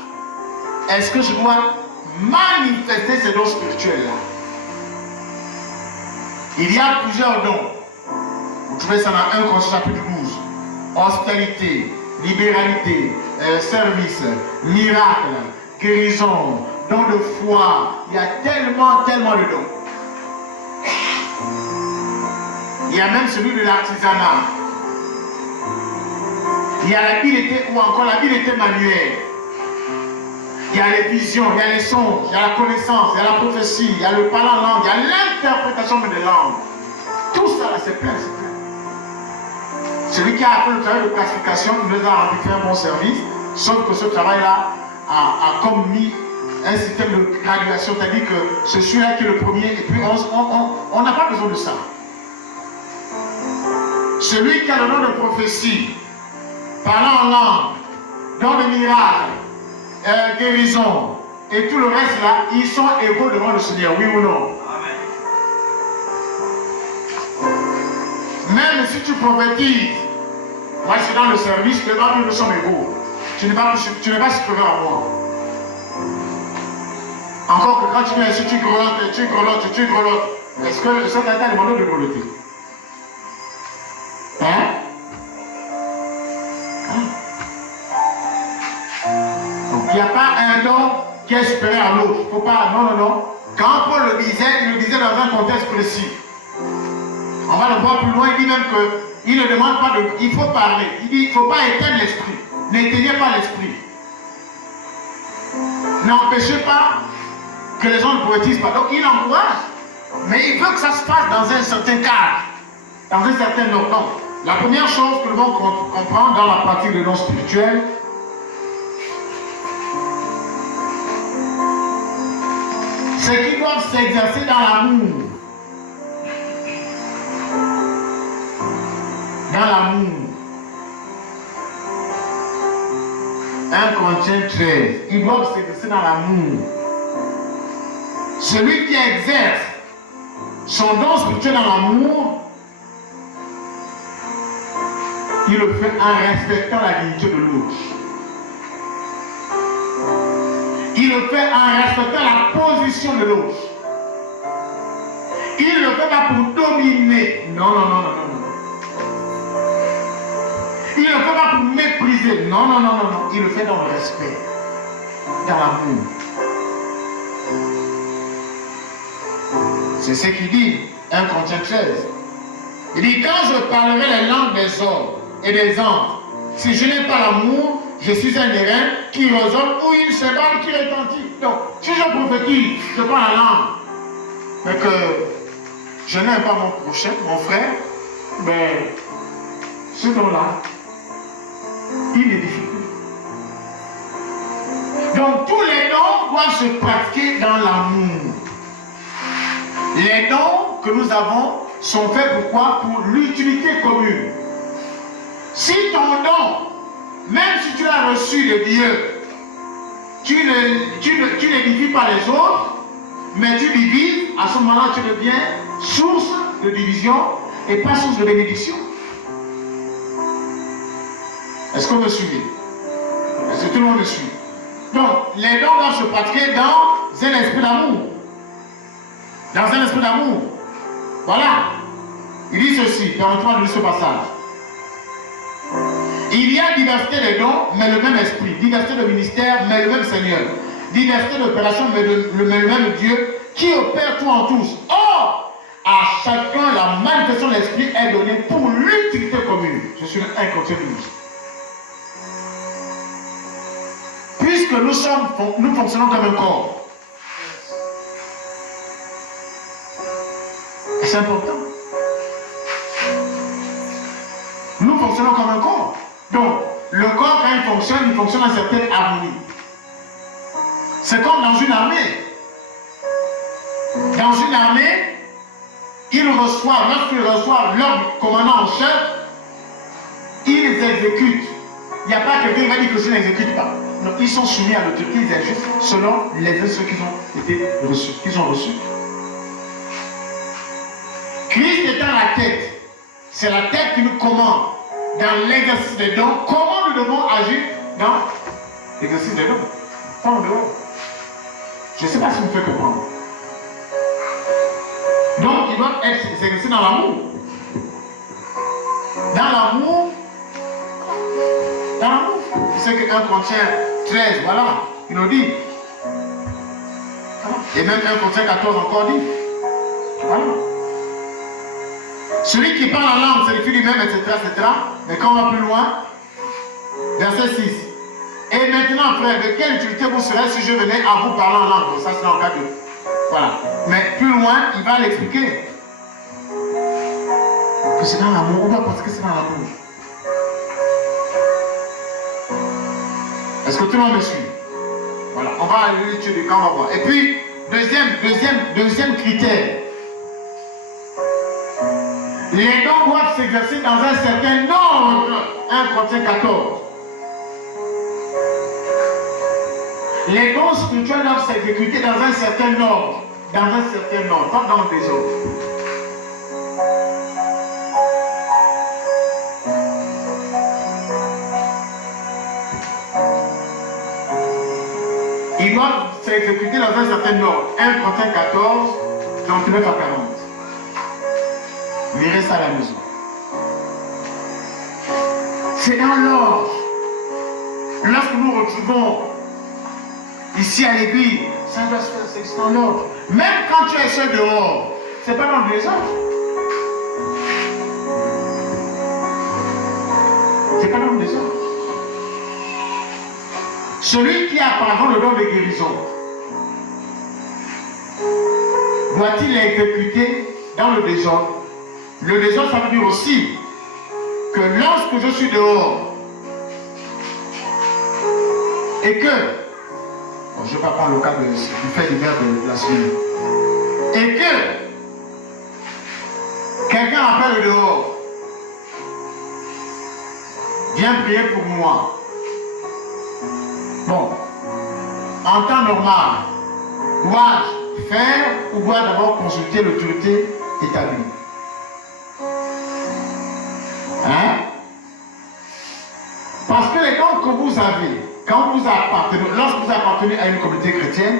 est-ce que je dois manifester ces dons spirituels-là? Il y a plusieurs dons. Vous trouvez ça dans 1 Corinthiens chapitre 12. Hospitalité, libéralité, service, miracle, guérison, don de foi. Il y a tellement de dons. Il y a même celui de l'artisanat. Il y a l'habileté ou encore l'habileté manuelle. Il y a les visions, il y a les songes, il y a la connaissance, il y a la prophétie, il y a le parler en langue, il y a l'interprétation des langues. Tout ça, c'est plein, c'est plein. Celui qui a fait le travail de classification, il nous a rendu fait un bon service, sauf que ce travail-là a comme mis un système de graduation, c'est-à-dire que c'est celui-là qui est le premier, et puis on n'a pas besoin de ça. Celui qui a le nom de prophétie, parlant en langue, don de miracle, guérison, et tout le reste là, ils sont égaux devant le Seigneur, oui ou non? Amen. Même si tu prophétises, moi je suis dans le service, devant nous sommes égaux. Tu n'es pas supérieur à moi. Encore que quand tu viens ici, tu grelottes. Est-ce que cet État a demandé de grelotter? Hein? Donc il n'y a pas un don qui est supérieur à l'autre. Il ne faut pas. Non. Quand Paul le disait, il le disait dans un contexte précis. On va le voir plus loin, il dit même que Il ne demande pas de... Il faut parler. Il dit, il ne faut pas éteindre l'esprit. N'éteignez pas l'esprit. N'empêchez pas que les gens ne poétisent pas. Donc il encourage. Mais il veut que ça se fasse dans un certain cadre. Dans un certain ordre. Donc, la première chose que nous devons comprendre dans la pratique de dons spirituels, c'est qu'ils doivent s'exercer dans l'amour. Dans l'amour. 1 Corinthiens 13. Ils doivent s'exercer dans l'amour. Celui qui exerce son don spirituel dans l'amour, il le fait en respectant la dignité de l'autre. Il le fait en respectant la position de l'autre. Il ne le fait pas pour dominer. Non, non, non, non, non. Il ne le fait pas pour mépriser. Non, non, non, non, non. Il le fait dans le respect, dans l'amour. C'est ce qu'il dit, 1 Corinthiens 13. Il dit, quand je parlerai les langues des hommes et des anges, si je n'ai pas l'amour, je suis un airain qui résonne ou une cymbale qui retentit. Donc, si je prophétise, je prends la langue, mais que je n'aime pas mon prochain, mon frère, mais ce don-là, il est difficile. Donc, tous les dons doivent se pratiquer dans l'amour. Les dons que nous avons sont faits pourquoi? Pour l'utilité commune. Si ton don, même si tu l'as reçu de Dieu, tu n'édifies pas les autres, mais tu divises, à ce moment-là tu deviens source de division et pas source de bénédiction. Est-ce que vous me suivez? Est-ce que tout le monde me suit? Donc, les dons doivent se pratiquer dans un esprit d'amour. Dans un esprit d'amour. Voilà. Il dit ceci, permettez-moi de lire ce passage. Il y a diversité de dons, mais le même esprit. Diversité de ministères, mais le même Seigneur. Diversité d'opérations, mais le même Dieu qui opère tout en tous. Or, à chacun, la manifestation de l'esprit est donnée pour l'utilité commune. Je suis un Corinthiens 12. Puisque nous fonctionnons comme un corps. C'est important. Nous fonctionnons comme un corps. Donc, le corps, quand il fonctionne en certaine harmonie. C'est comme dans une armée. Dans une armée, lorsqu'ils reçoivent leur commandant en chef, ils exécutent. Il n'y a pas quelqu'un qui va dire que je n'exécute pas. Non, ils sont soumis à l'autorité, ils agissent selon les instructions qu'ils ont reçues. Christ étant la tête, c'est la tête qui nous commande dans l'exercice des dons. Comment nous devons agir dans l'exercice des dons? Pas en dehors. Je ne sais pas si vous me faites comprendre. Donc, ils doivent s'exercer dans l'amour. Dans l'amour. Dans l'amour. C'est que 1 Corinthiens 13, voilà, il nous dit. Et même 1 Corinthiens 14 encore dit. Voilà. Celui qui parle en langue s'édifie lui-même, etc., etc. Mais quand on va plus loin, verset 6. Et maintenant, frère, de quelle utilité vous serez si je venais à vous parler en langue? Ça, c'est dans le cas de... Voilà. Mais plus loin, il va l'expliquer. Que c'est dans l'amour. On doit penser que c'est dans l'amour. Est-ce que tout le monde me suit? Voilà. On va aller l'étude quand on va voir. Et puis, deuxième critère. Les dons doivent s'exercer dans un certain ordre. 1 Corinthiens 14. Les dons spirituels doivent s'exécuter dans un certain ordre. Dans un certain ordre, pas dans le désordre. Ils doivent s'exécuter dans un certain ordre. 1 Corinthiens 14, 39 à 40. Lirez ça à la maison. C'est dans l'ordre. Lorsque nous retrouvons ici à l'église, ça doit se faire, c'est dans l'ordre. Même quand tu es seul dehors, c'est pas dans le désordre. C'est pas dans le désordre. Celui qui a par exemple le don de guérison, doit-il l'exécuter dans le désordre? Le désordre, ça veut dire aussi que lorsque je suis dehors et que, bon, je ne vais pas prendre le cas du fait divers de la semaine, et que quelqu'un appelle dehors, viens prier pour moi. Bon, en temps normal, dois-je faire ou dois d'abord consulter l'autorité établie? Hein? Parce que les dons que vous avez, quand vous appartenez, lorsque vous appartenez à une communauté chrétienne,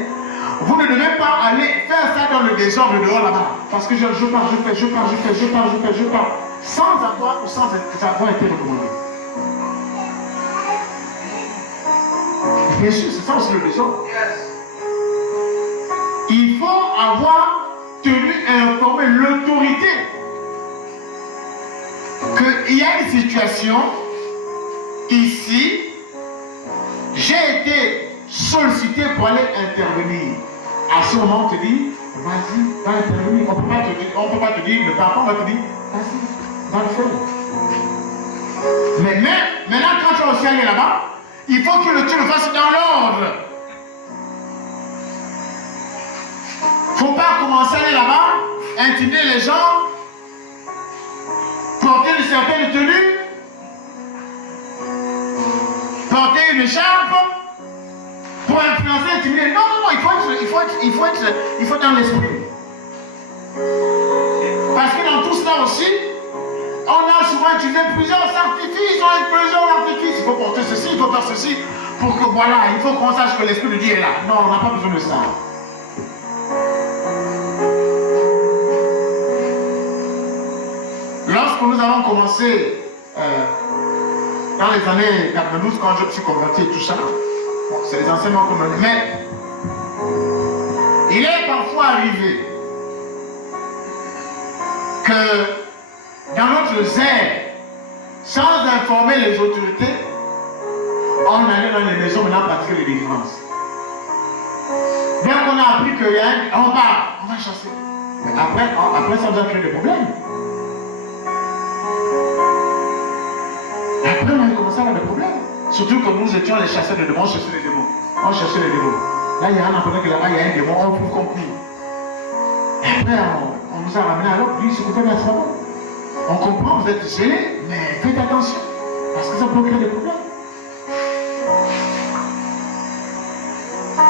vous ne devez pas aller faire ça dans le désordre dehors là-bas. Parce que je pars, je pars, sans avoir ou sans avoir été recommandé. Bien sûr, c'est ça aussi le désordre. Il faut avoir tenu à informer l'autorité qu'il y a une situation ici, j'ai été sollicité pour aller intervenir. À ce moment, on te dit, vas-y, va intervenir. On ne peut pas te dire, le papa va te dire, vas-y, va le faire. Mais maintenant, quand tu vas aussi aller là-bas, il faut que tu le fasses dans l'ordre. Il ne faut pas commencer à aller là-bas, intimider les gens, porter une certaine tenue, porter une écharpe, pour influencer, intimider. Non, il faut être dans l'esprit. Parce que dans tout cela aussi, on a souvent utilisé plusieurs artifices, il faut porter ceci, il faut faire ceci, pour que voilà, il faut qu'on sache que l'Esprit de Dieu est là. Non, on n'a pas besoin de ça. Lorsque nous avons commencé, dans les années 92, quand je me suis converti et tout ça, bon, c'est les enseignements qu'on me dit, mais il est parfois arrivé que dans notre zèle, sans informer les autorités, on allait dans les maisons maintenant pratiquer les délivrances. Bien qu'on a appris qu'il y a un, on part, on va chasser. Mais après ça nous a créé des problèmes. Après on a commencé à avoir des problèmes. Surtout que nous étions les chasseurs de démons, on cherchait les démons. On cherchait les démons. Là il y a un apprenant que là-bas il y a un démon, on trouve compris. Après on nous a ramené à l'autre, lui ce qu'on fait là c'est pas bon. On comprend, vous êtes gênés, mais faites attention, parce que ça peut créer des problèmes.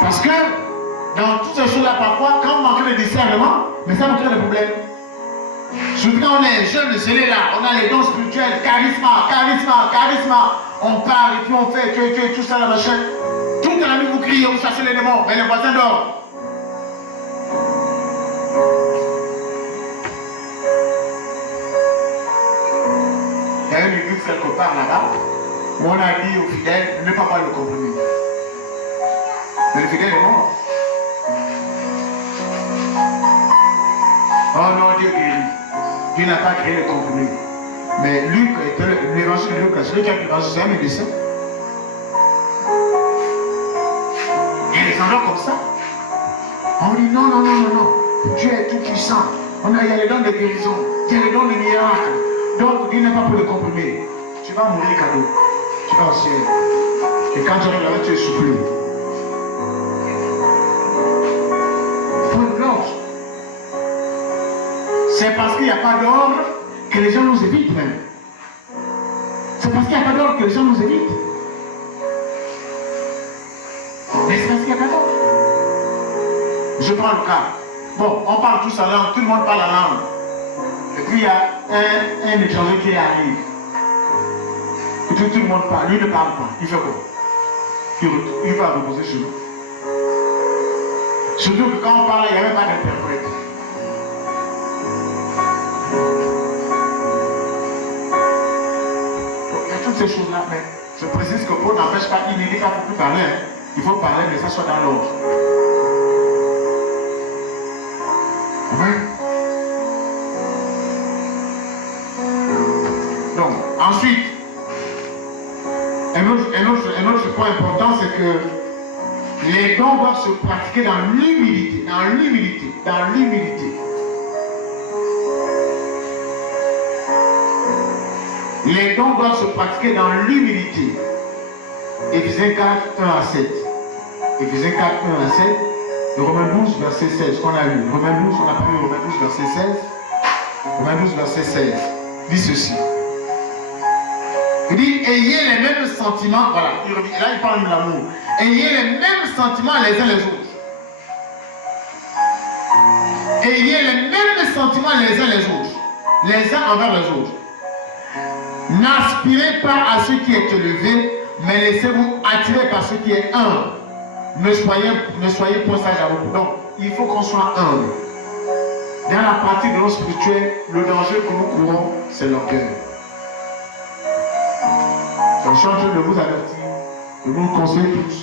Parce que dans toutes ces choses-là, parfois, quand on manque de discernement, mais ça va créer des problèmes. Surtout quand on est jeune, zélé là, on a les dons spirituels, charisme, on parle et puis on fait tout ça, la machin. Toute la nuit vous criez, vous chassez les démons, mais les voisins dorment. Il y a une église quelque part là-bas où on a dit aux fidèles de ne pas boire le comprimé. Mais le fidèle est mort. Oh non, Dieu guérit. Dieu n'a pas créé le comprimé. Mais Luc, l'évangile de Luc, celui qui a l'évangile, c'est un médecin. Il y a des endroits comme ça. On dit non. Dieu est tout puissant. Il y a les dons de guérison. Il y a les dons de miracles. Donc, Dieu n'a pas pour le comprimer. Tu vas mourir cadeau. Tu vas au ciel. Et quand tu arrives là-bas, tu es soufflé. Il faut une l'ordre. C'est parce qu'il n'y a pas d'ordre que les gens nous évitent même. C'est parce qu'il n'y a pas d'ordre que les gens nous évitent. Mais c'est parce qu'il n'y a pas d'ordre. Je prends le cas. Bon, on parle tous en langue, tout le monde parle en langue. Et puis il y a un étranger qui arrive. Et tout le monde parle. Lui ne parle pas. Il fait quoi? Il va reposer chez nous. Surtout que quand on parle, il n'y avait pas d'interprète. Donc il y a toutes ces choses-là. Mais je précise que Paul n'empêche pas, il ne dit pas qu'il faut plus parler. Hein. Il faut parler, mais ça soit dans l'ordre. Oui. Donc, ensuite, Un autre point important, c'est que les dons doivent se pratiquer dans l'humilité. Dans l'humilité. Dans l'humilité. Les dons doivent se pratiquer dans l'humilité. Éphésiens 4, 1 à 7. Éphésiens 4, 1 à 7. Et Romains 12, verset 16, qu'on a lu. Romains 12, on a pris Romains 12, verset 16. Romains 12, verset 16. Dit ceci. Il dit, ayez les mêmes sentiments. Voilà. Là, il parle de l'amour. Ayez les mêmes sentiments les uns les autres. Ayez les mêmes sentiments les uns les autres. Les uns envers les autres. N'aspirez pas à ce qui est élevé, mais laissez-vous attirer par ce qui est humble. Ne soyez pas sage à vous. Donc, il faut qu'on soit humble. Dans la pratique de l'homme spirituel, le danger que nous courons, c'est l'orgueil. Donc, je suis en train de vous avertir, de vous conseiller tous.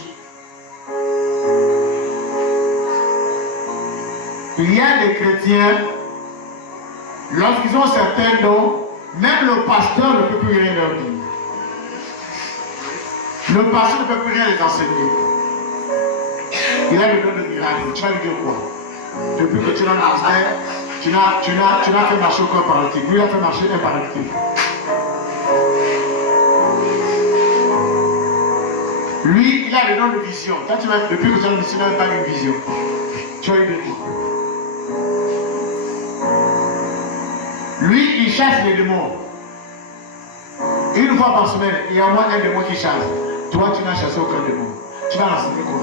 Il y a des chrétiens, lorsqu'ils ont certains dons, même le pasteur ne peut plus rien leur dire. Le pasteur ne peut plus rien les enseigner. Il a le don de miracle. Tu vas lui dire quoi? Depuis que tu es dans le ministère, tu n'as fait marcher aucun paralytique. Lui, il a fait marcher un paralytique. Lui, il a le don de vision. Toi, depuis que tu es dans le ministère, tu n'as pas une vision. Tu vas lui dire quoi? Lui, il chasse les démons. Une fois par semaine, il y a au moins un démon qui chasse. Toi, tu n'as chassé aucun démon. Tu vas l'enseigner quoi?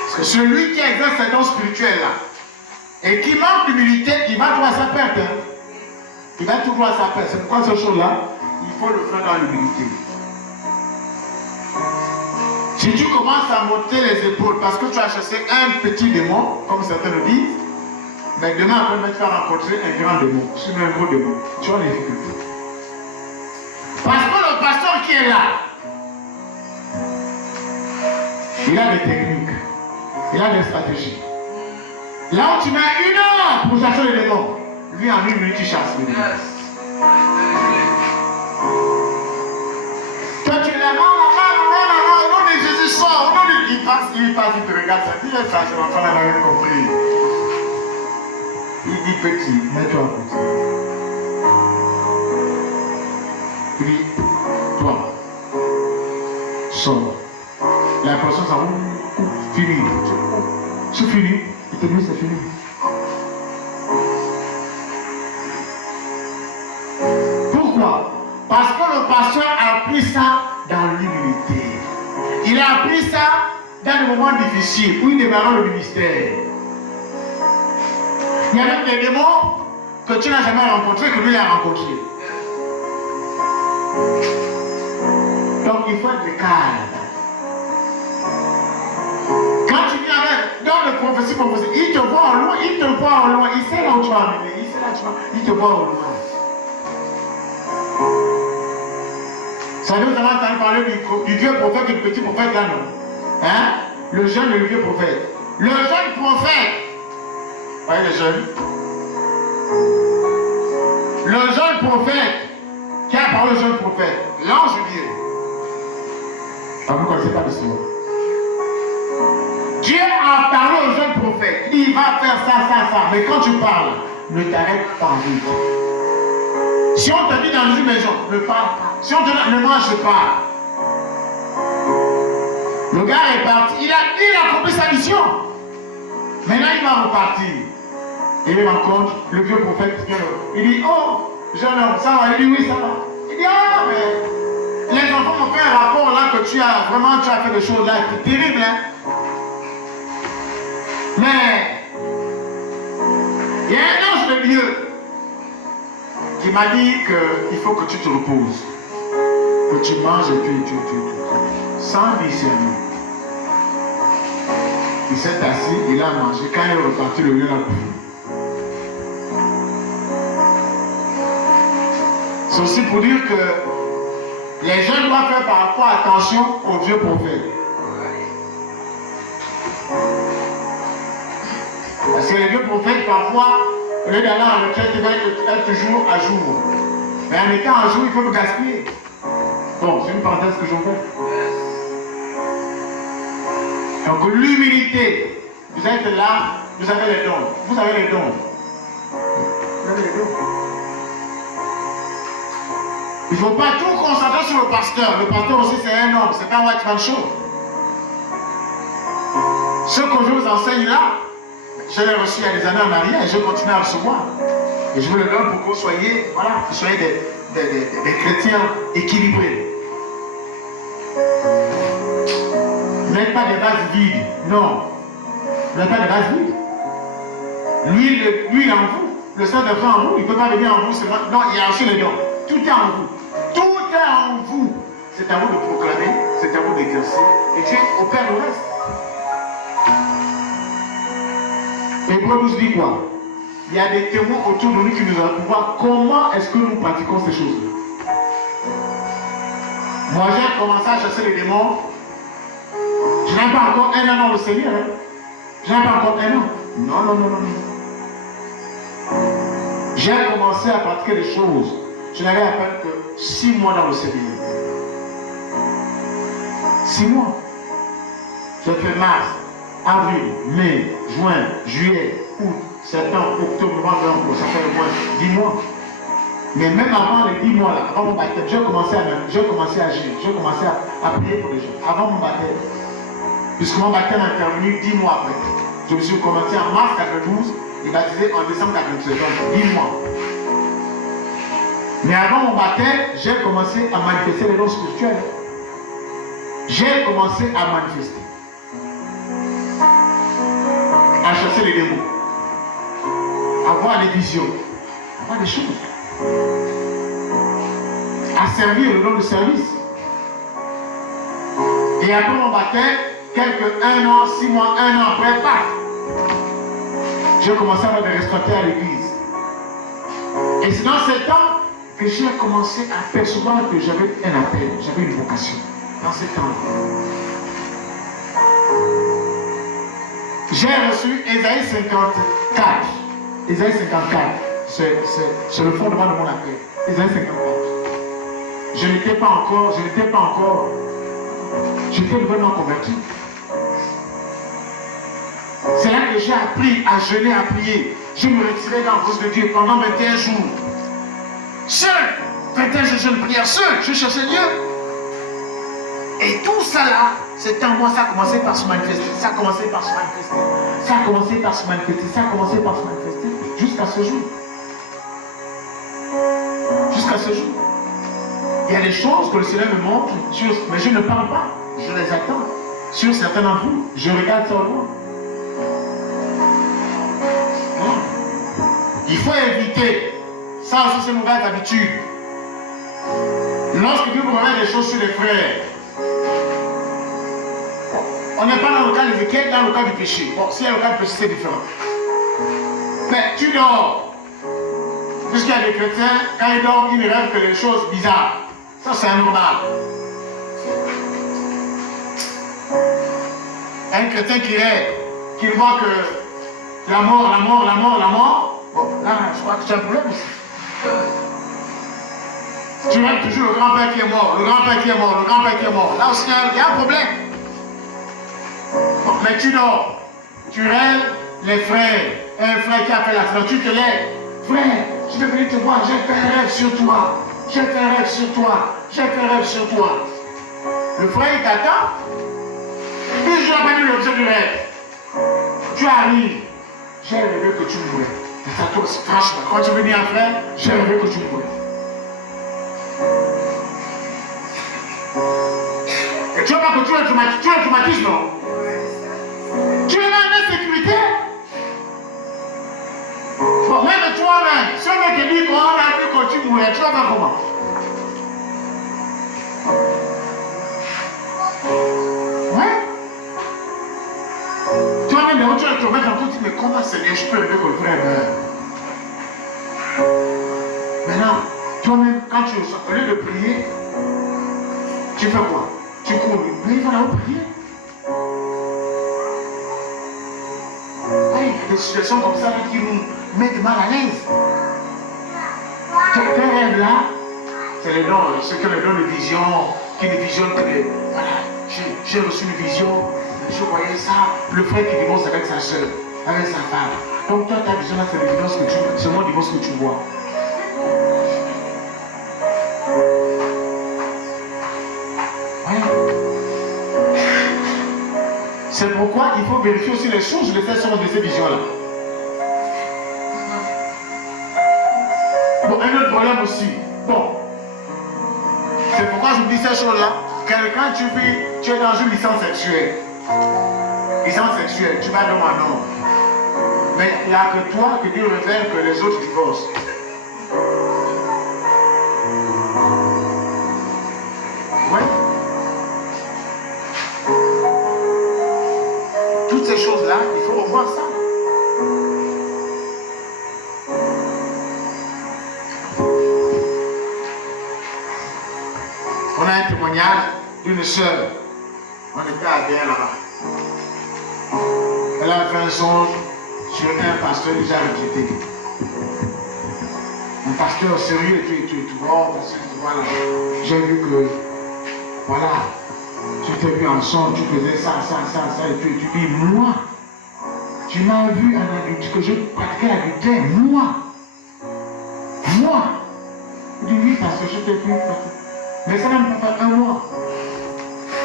Parce que celui qui exerce un don spirituel là, et qui manque d'humilité, il va droit à sa perte. Hein? Il va tout droit à sa perte. C'est pourquoi cette chose-là, il faut le faire dans l'humilité. Si tu commences à monter les épaules parce que tu as chassé un petit démon, comme certains le disent, mais demain après tu vas rencontrer un grand démon, sinon un gros démon, tu as les difficultés. Parce que le pasteur qui est là, il a des techniques, il a des stratégies. Là où tu mets 1 heure pour chasser les démons, lui en 1 minute tu chasses les démons. Toi tu es là, Jésus sort, il passe, il te regarde, ça dit ça, c'est l'enfant n'a rien compris. Il dit petit, mets-toi à côté. Il dit, toi, sors. L'impression ça fini. C'est fini. Il te dit c'est fini. Pourquoi? Parce que le pasteur a appris ça dans l'humilité. Il a appris ça dans des moments difficiles où il démarrait le ministère. Il y a même des démons que tu n'as jamais rencontrés, que lui a rencontrés. Donc il faut être calme. Quand tu viens avec, dans le prophétie, il te voit au loin, il sait là où tu vas amener, il te voit au loin. Ça veut dire que vous avez entendu parler du vieux prophète et du petit prophète là, non? Hein? Le jeune et le vieux prophète. Le jeune prophète. Vous voyez le jeune? Le jeune prophète. Qui a parlé au jeune prophète? L'ange Dieu. Vous ne connaissez pas l'histoire. Dieu a parlé au jeune prophète. Il va faire ça. Mais quand tu parles, ne t'arrête pas en vue. Si on te dit dans une maison, ne parle pas. Si on te dit, ne mange pas. Le gars est parti. Il a accompli sa mission. Maintenant, il va repartir. Et il rencontre le vieux prophète. Il dit, oh, jeune homme, ça va? Il dit, oui, ça va. Il dit, ah, mais les enfants m'ont fait un rapport là que tu as fait des choses là. C'est terrible, hein? Mais, il y a un ange de Dieu qui m'a dit qu'il faut que tu te reposes, que tu manges et tu sans discernement. Il s'est assis, il a mangé. Quand il est reparti, le lion a couru. C'est aussi pour dire que les jeunes doivent faire parfois attention aux vieux prophètes. Parce que les vieux prophètes, parfois, Au lieu d'aller en retraite, il va être toujours à jour. Mais en étant à jour, il faut me gaspiller. Bon, c'est une parenthèse que j'ouvre. Donc l'humilité, vous êtes là, vous avez les dons. Vous avez les dons. Vous avez les dons. Il ne faut pas tout concentrer sur le pasteur. Le pasteur aussi c'est un homme, c'est pas un white man show. Ce que je vous enseigne là, je l'ai reçu il y a des années en arrière et je continue à recevoir. Et je vous le donne pour que vous soyez, voilà, vous soyez des chrétiens équilibrés. Vous n'êtes pas des vases vides, non. Vous n'êtes pas des vases vides. Lui, il est en vous. Le Saint-Esprit en vous, il ne peut pas venir en vous seulement. Non, il y a aussi les dons. Tout est en vous. Tout est en vous. C'est à vous de proclamer, c'est à vous d'exercer. Et Dieu opère le reste. Et Paul nous dit quoi? Il y a des témoins autour de nous qui nous ont voir comment est-ce que nous pratiquons ces choses-là. Moi, j'ai commencé à chasser les démons. Je n'ai pas encore un an dans le Seigneur. Hein. Je n'ai pas encore un an. Non. J'ai commencé à pratiquer des choses. Je n'avais à peine que 6 mois dans le Seigneur. 6 mois. J'ai fait mars, avril, mai, juin, juillet, août, septembre, octobre, novembre, ça fait au moins 10 mois. Mais même avant les 10 mois là, avant mon baptême, j'ai commencé à agir, j'ai commencé à prier pour les gens. Avant mon baptême. Puisque mon baptême a intervenu 10 mois après. Je me suis commencé en mars 92 et baptisé en décembre 97, donc 10 mois. Mais avant mon baptême, j'ai commencé à manifester les dons spirituels. J'ai commencé à manifester. À chasser les démons. À voir les visions. À voir des choses. À servir le nom de service. Et après mon baptême, un an, 6 mois, 1 an après, paf, j'ai commencé à avoir des restaurateurs à l'église. Et c'est dans ce temps que j'ai commencé à percevoir que j'avais un appel, j'avais une vocation. Dans ce temps-là. J'ai reçu Ésaïe 54. Ésaïe 54, c'est le fondement de mon appel. Ésaïe 54. Je n'étais pas encore, j'étais nouvellement converti. C'est là que j'ai appris à jeûner, à prier. Je me retirais dans la cause de Dieu pendant 21 jours. Seul, 21 jours de prière, seul, je cherchais Dieu. Et tout ça là, c'était en moi, ça a commencé par se manifester, ça a commencé par se manifester, ça a commencé par se manifester, ça a commencé par se manifester, jusqu'à ce jour. Jusqu'à ce jour. Il y a des choses que le Seigneur me montre, mais je ne parle pas, je les attends. Sur certains d'entre vous, je regarde sur vous. Il faut éviter, ça aussi c'est une mauvaise habitude. Lorsque Dieu vous remet des choses sur les frères, on n'est pas dans le cas de l'évêque, dans le cas du péché. Bon, si il y a le cas du péché, c'est différent. Mais tu dors. Puisqu'il y a des chrétiens, quand ils dorment, ils ne rêvent que des choses bizarres. Ça, c'est anormal. Un chrétien qui rêve, qui voit que la mort, bon, là, je crois que tu as un problème aussi. Tu rêves toujours le grand-père qui est mort, le grand-père qui est mort. Là aussi, il y a un problème. Bon, mais tu dors, tu rêves les frères, un frère qui a fait l'accident, tu te lèves. Frère, je vais venir te voir, j'ai fait un rêve sur toi. Le frère, il t'attend. Puis je n'ai pas dit l'objet du rêve. Tu arrives. J'ai rêvé que tu mourais. Franchement, quand tu venais un frère, j'ai rêvé que tu mourais. Et tu vois pas que tu es traumatisme, non? Tu es dans l'insécurité. Bon, même toi-même, si on te dit qu'on a vu que tu mourais, tu vas pas comment? Ouais. Toi-même, tu vas te remettre en compte, mais comment Seigneur, je peux lever que le frère meurt? Maintenant, toi-même, quand tu es au lieu de prier, tu fais quoi? Tu cours, mais il va là-haut prier. Oui. des situations comme ça qui nous mettent mal à l'aise. Tes rêves-là, c'est le don, ce que le don de vision, qui ne visionne que les. Voilà, j'ai reçu une vision, je voyais ça, le frère qui divorce avec sa soeur, avec sa femme. Donc toi, ta vision là, c'est le divorce que tu vois, c'est mon divorce que tu vois. C'est pourquoi il faut vérifier aussi les sources de ces visions-là. Bon, un autre problème aussi. Bon, c'est pourquoi je vous dis ces choses-là. Quelqu'un, tu es dans une licence sexuelle. Licence sexuelle, tu vas dans un homme. Mais il n'y a que toi qui Dieu révèle que les autres divorcent. Oui. Toutes ces choses-là, il faut revoir ça. On a un témoignage d'une sœur. On était à Bien là-bas. Elle a fait un songe sur un pasteur déjà retraité. Un pasteur sérieux et tout. Bon, voilà. J'ai vu que, voilà, tu t'es vu en songe, tu faisais ça, et tu dis, moi, tu m'as vu un adulte, que je pratiquais l'adultère, moi. Je dis oui, parce que je t'ai vu. Mais ça n'a même pas fait un mois.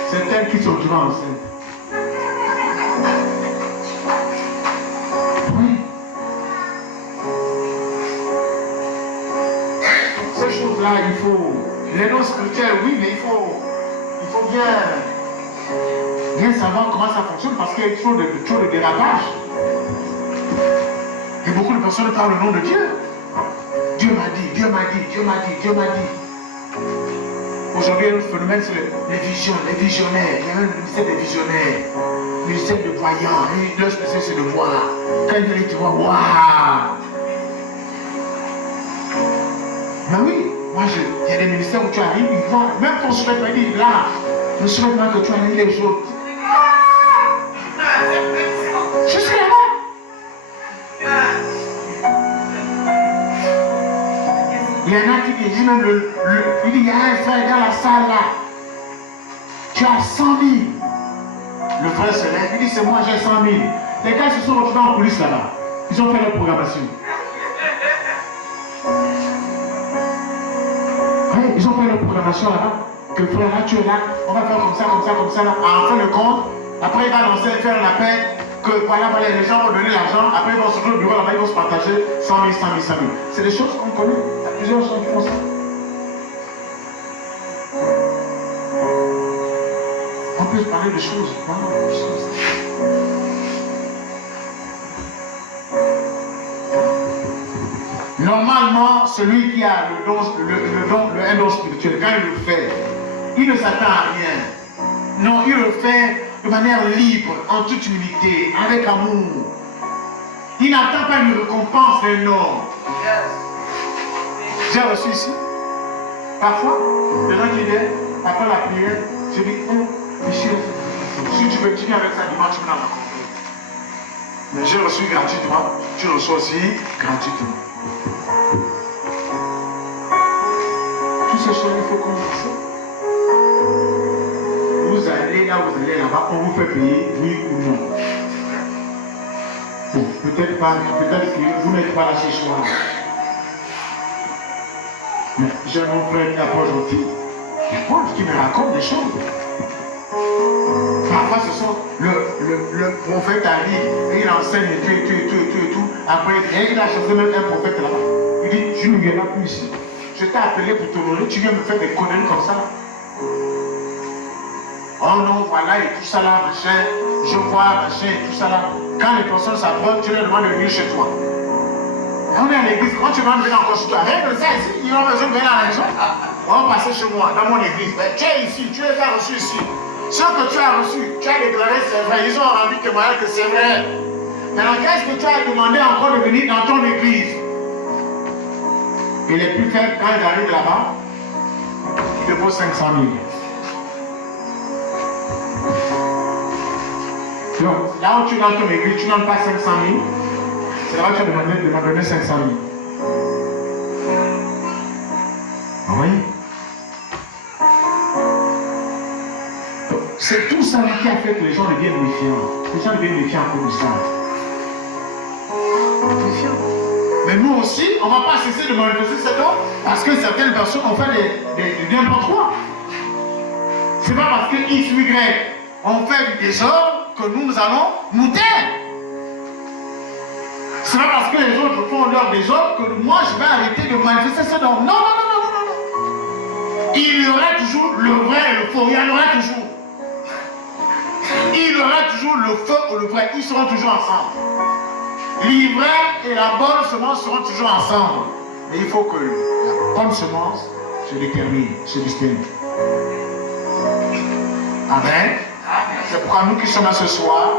C'est elle qui se retrouve enceinte. Oui. Ces choses-là, il faut. Les noms spirituels, oui, mais il faut bien savoir comment ça fonctionne parce qu'il y a trop de dérapage. Et beaucoup de personnes parlent au nom de Dieu. Dieu m'a dit. Aujourd'hui, le phénomène, c'est les visionnaires. Il y a un ministère des visionnaires, le ministère de voyants. Leur spécialité, c'est de voir. Quand il dit, tu vois, waouh! Ben oui, moi, il y a des ministères où tu arrives, ils voient. Même ton souhaitement, il dit, là, le souhaitement que tu as mis les autres. Je suis là-bas. Il y en a qui disent même, il dit, il y a un frère dans la salle là. Tu as 100 000. Le frère se lève, il dit, c'est moi, j'ai 100 000. Les gars se sont retrouvés en police là-bas. Ils ont fait leur programmation. Oui, ils ont fait leur programmation là-bas. Que frère là, tu es là, on va faire comme ça là. En fin de compte, après il va lancer, faire la paix. Que voilà, les gens vont donner l'argent, après ils vont se retrouver au bureau là-bas, ils vont se partager 100 000. C'est des choses qu'on connaît. Il y a plusieurs gens qui font ça. On peut parler de choses. Normalement, celui qui a un don spirituel, quand il le fait, il ne s'attend à rien. Non, il le fait de manière libre, en toute humilité, avec amour. Il n'attend pas une récompense d'un homme. J'ai reçu ici. Parfois, les gens qui viennent, après la prière, je dis, monsieur, si tu veux, tu viens avec ça dimanche, tu me l'as rencontré. Mais j'ai reçu gratuitement, tu reçois aussi gratuitement. Toutes ces choses, il faut qu'on fasse ça. Vous allez là-bas, on vous fait payer, oui ou non. Bon, peut-être pas, peut-être que vous n'êtes pas là ce soir. Mais j'ai mon frère qui approche gentil. Qui me raconte des choses. Parfois, ce sont le prophète arrive et il enseigne et tout. Après, il a cherché même un prophète là-bas. Il dit, je ne viens plus ici. Je t'ai appelé pour t'honorer, tu viens me faire des conneries comme ça. Oh non, voilà, et tout ça là, machin, je vois, machin, et tout ça là. Quand les personnes s'approchent, tu leur demandes de venir chez toi. Et on est à l'église, quand tu vas venir encore chez toi, rien de ça ici, ils ont besoin de venir à la maison. On va passer chez moi, dans mon église. Mais tu es ici, tu les as reçus ici. Ce que tu as reçu, tu as déclaré c'est vrai, ils ont rendu témoignage que c'est vrai. Maintenant, qu'est-ce que tu as demandé encore de venir dans ton église? Et les plus faibles, quand ils arrivent là-bas, ils te posent 500 000. Donc, là où tu es dans ton église, tu n'as pas 500 000, C'est là que tu as demandé de m'en donner 500 000. Oui. C'est tout ça qui a fait que les gens deviennent méfiants. Les gens deviennent méfiants à cause de ça. Mais nous aussi, on ne va pas cesser de manifester cette dons parce que certaines personnes ont fait des n'importe quoi. C'est pas parce que X ou Y ont fait du désordre que nous allons nous taire. C'est pas parce que les autres font leur désordre que moi je vais arrêter de manifester ce don. Non, non, non, non, non, non. Il y aura toujours le vrai et le faux. Il y en aura toujours. Il y aura toujours le faux ou le vrai. Ils seront toujours ensemble. L'ivraie et la bonne semence seront toujours ensemble. Mais il faut que la bonne semence se détermine, se distingue. Amen. C'est pourquoi nous qui sommes là ce soir,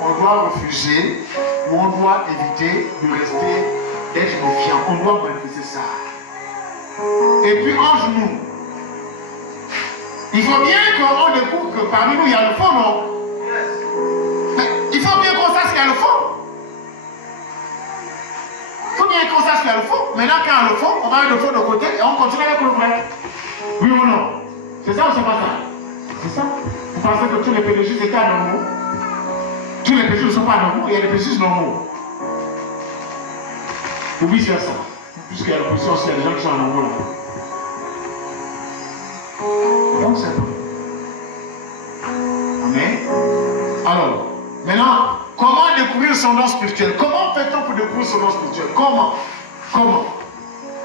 on doit refuser ou on doit éviter de rester, d'être méfiant. On doit manifester ça. Et puis entre nous, il faut bien qu'on découvre que parmi nous il y a le fond, non? Mais il faut bien qu'on sache qu'il y a le fond. Il faut bien qu'on sache qu'il y a le fond. Maintenant, quand il y a le fond, on va mettre le fond de côté et on continue avec le vrai. Oui ou non? C'est ça ou c'est pas ça? C'est ça? Vous pensez que tous les pédégistes étaient normaux? Tous les pédégistes ne sont pas normaux, il y a des pédégistes normaux. Ou vice versa. Puisqu'il y a l'opposition aussi, il y a des gens qui sont normaux là. Donc c'est bon. Amen. Alors, maintenant, comment découvrir son don spirituel? Comment fait-on pour découvrir son don spirituel? Comment?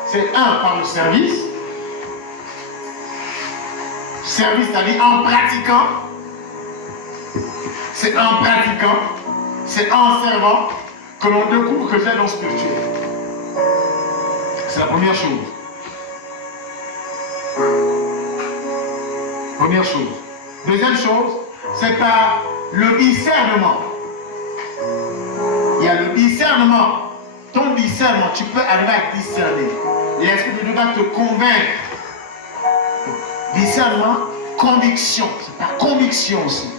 C'est par le service. Service, c'est-à-dire en pratiquant. C'est en pratiquant, c'est en servant que l'on découvre que j'ai un don spirituel. C'est la première chose. Première chose. Deuxième chose, c'est par le discernement. Il y a le discernement. Ton discernement, tu peux arriver à discerner. L'Esprit de Dieu va te convaincre. Discernement, conviction. C'est par conviction aussi.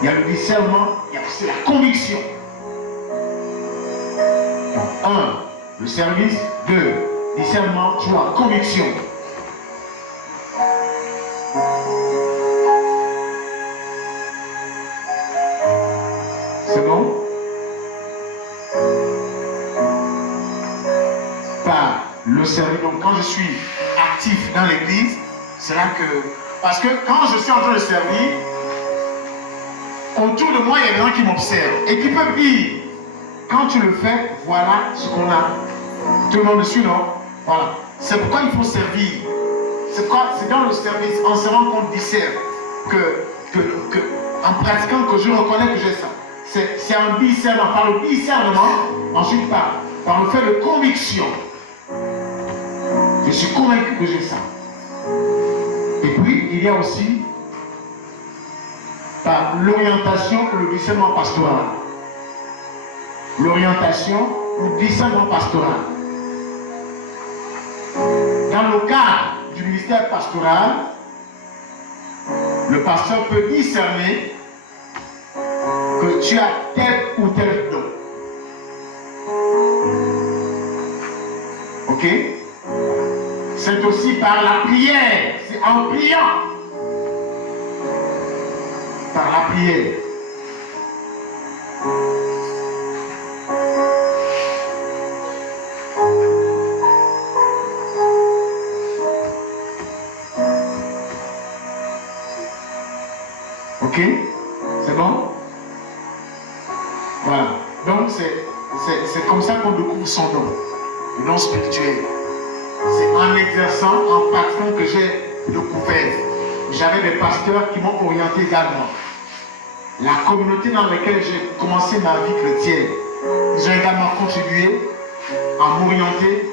Il y a le discernement, il y a aussi la conviction. Donc, 1, le service. 2, discernement. 3, conviction. C'est bon? Par le service. Donc quand je suis actif dans l'église, c'est là que... Parce que quand je suis en train de servir, autour de moi, il y a des gens qui m'observent et qui peuvent dire, quand tu le fais, voilà ce qu'on a. Tout le monde me suit, non? Voilà. C'est pourquoi il faut servir. C'est dans le service, en servant qu'on discerne, en pratiquant, que je reconnais que j'ai ça. C'est un discernement. Par le discernement, ensuite par le fait de conviction. Je suis convaincu que j'ai ça. Et puis, il y a aussi par l'orientation ou le discernement pastoral. L'orientation ou discernement pastoral. Dans le cadre du ministère pastoral, le pasteur peut discerner que tu as tel ou tel don. Ok? C'est aussi par la prière. C'est en priant. Par la prière. Ok? C'est bon? Voilà. Donc c'est comme ça qu'on découvre son don. Le don spirituel. C'est en exerçant, en pratiquant que j'ai découvert. J'avais des pasteurs qui m'ont orienté également. La communauté dans laquelle j'ai commencé ma vie chrétienne, ils ont également contribué à m'orienter.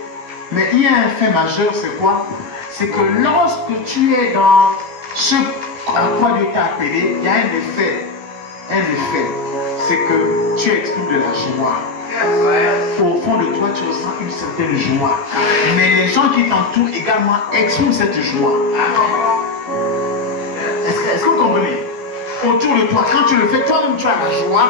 Mais il y a un fait majeur, c'est quoi? C'est que lorsque tu es dans ce à quoi Dieu t'a appelé, il y a un effet. C'est que tu exprimes de la joie. Au fond de toi, tu ressens une certaine joie. Mais les gens qui t'entourent également expriment cette joie. Est-ce que vous comprenez? Autour de toi, quand tu le fais, toi-même tu as la joie.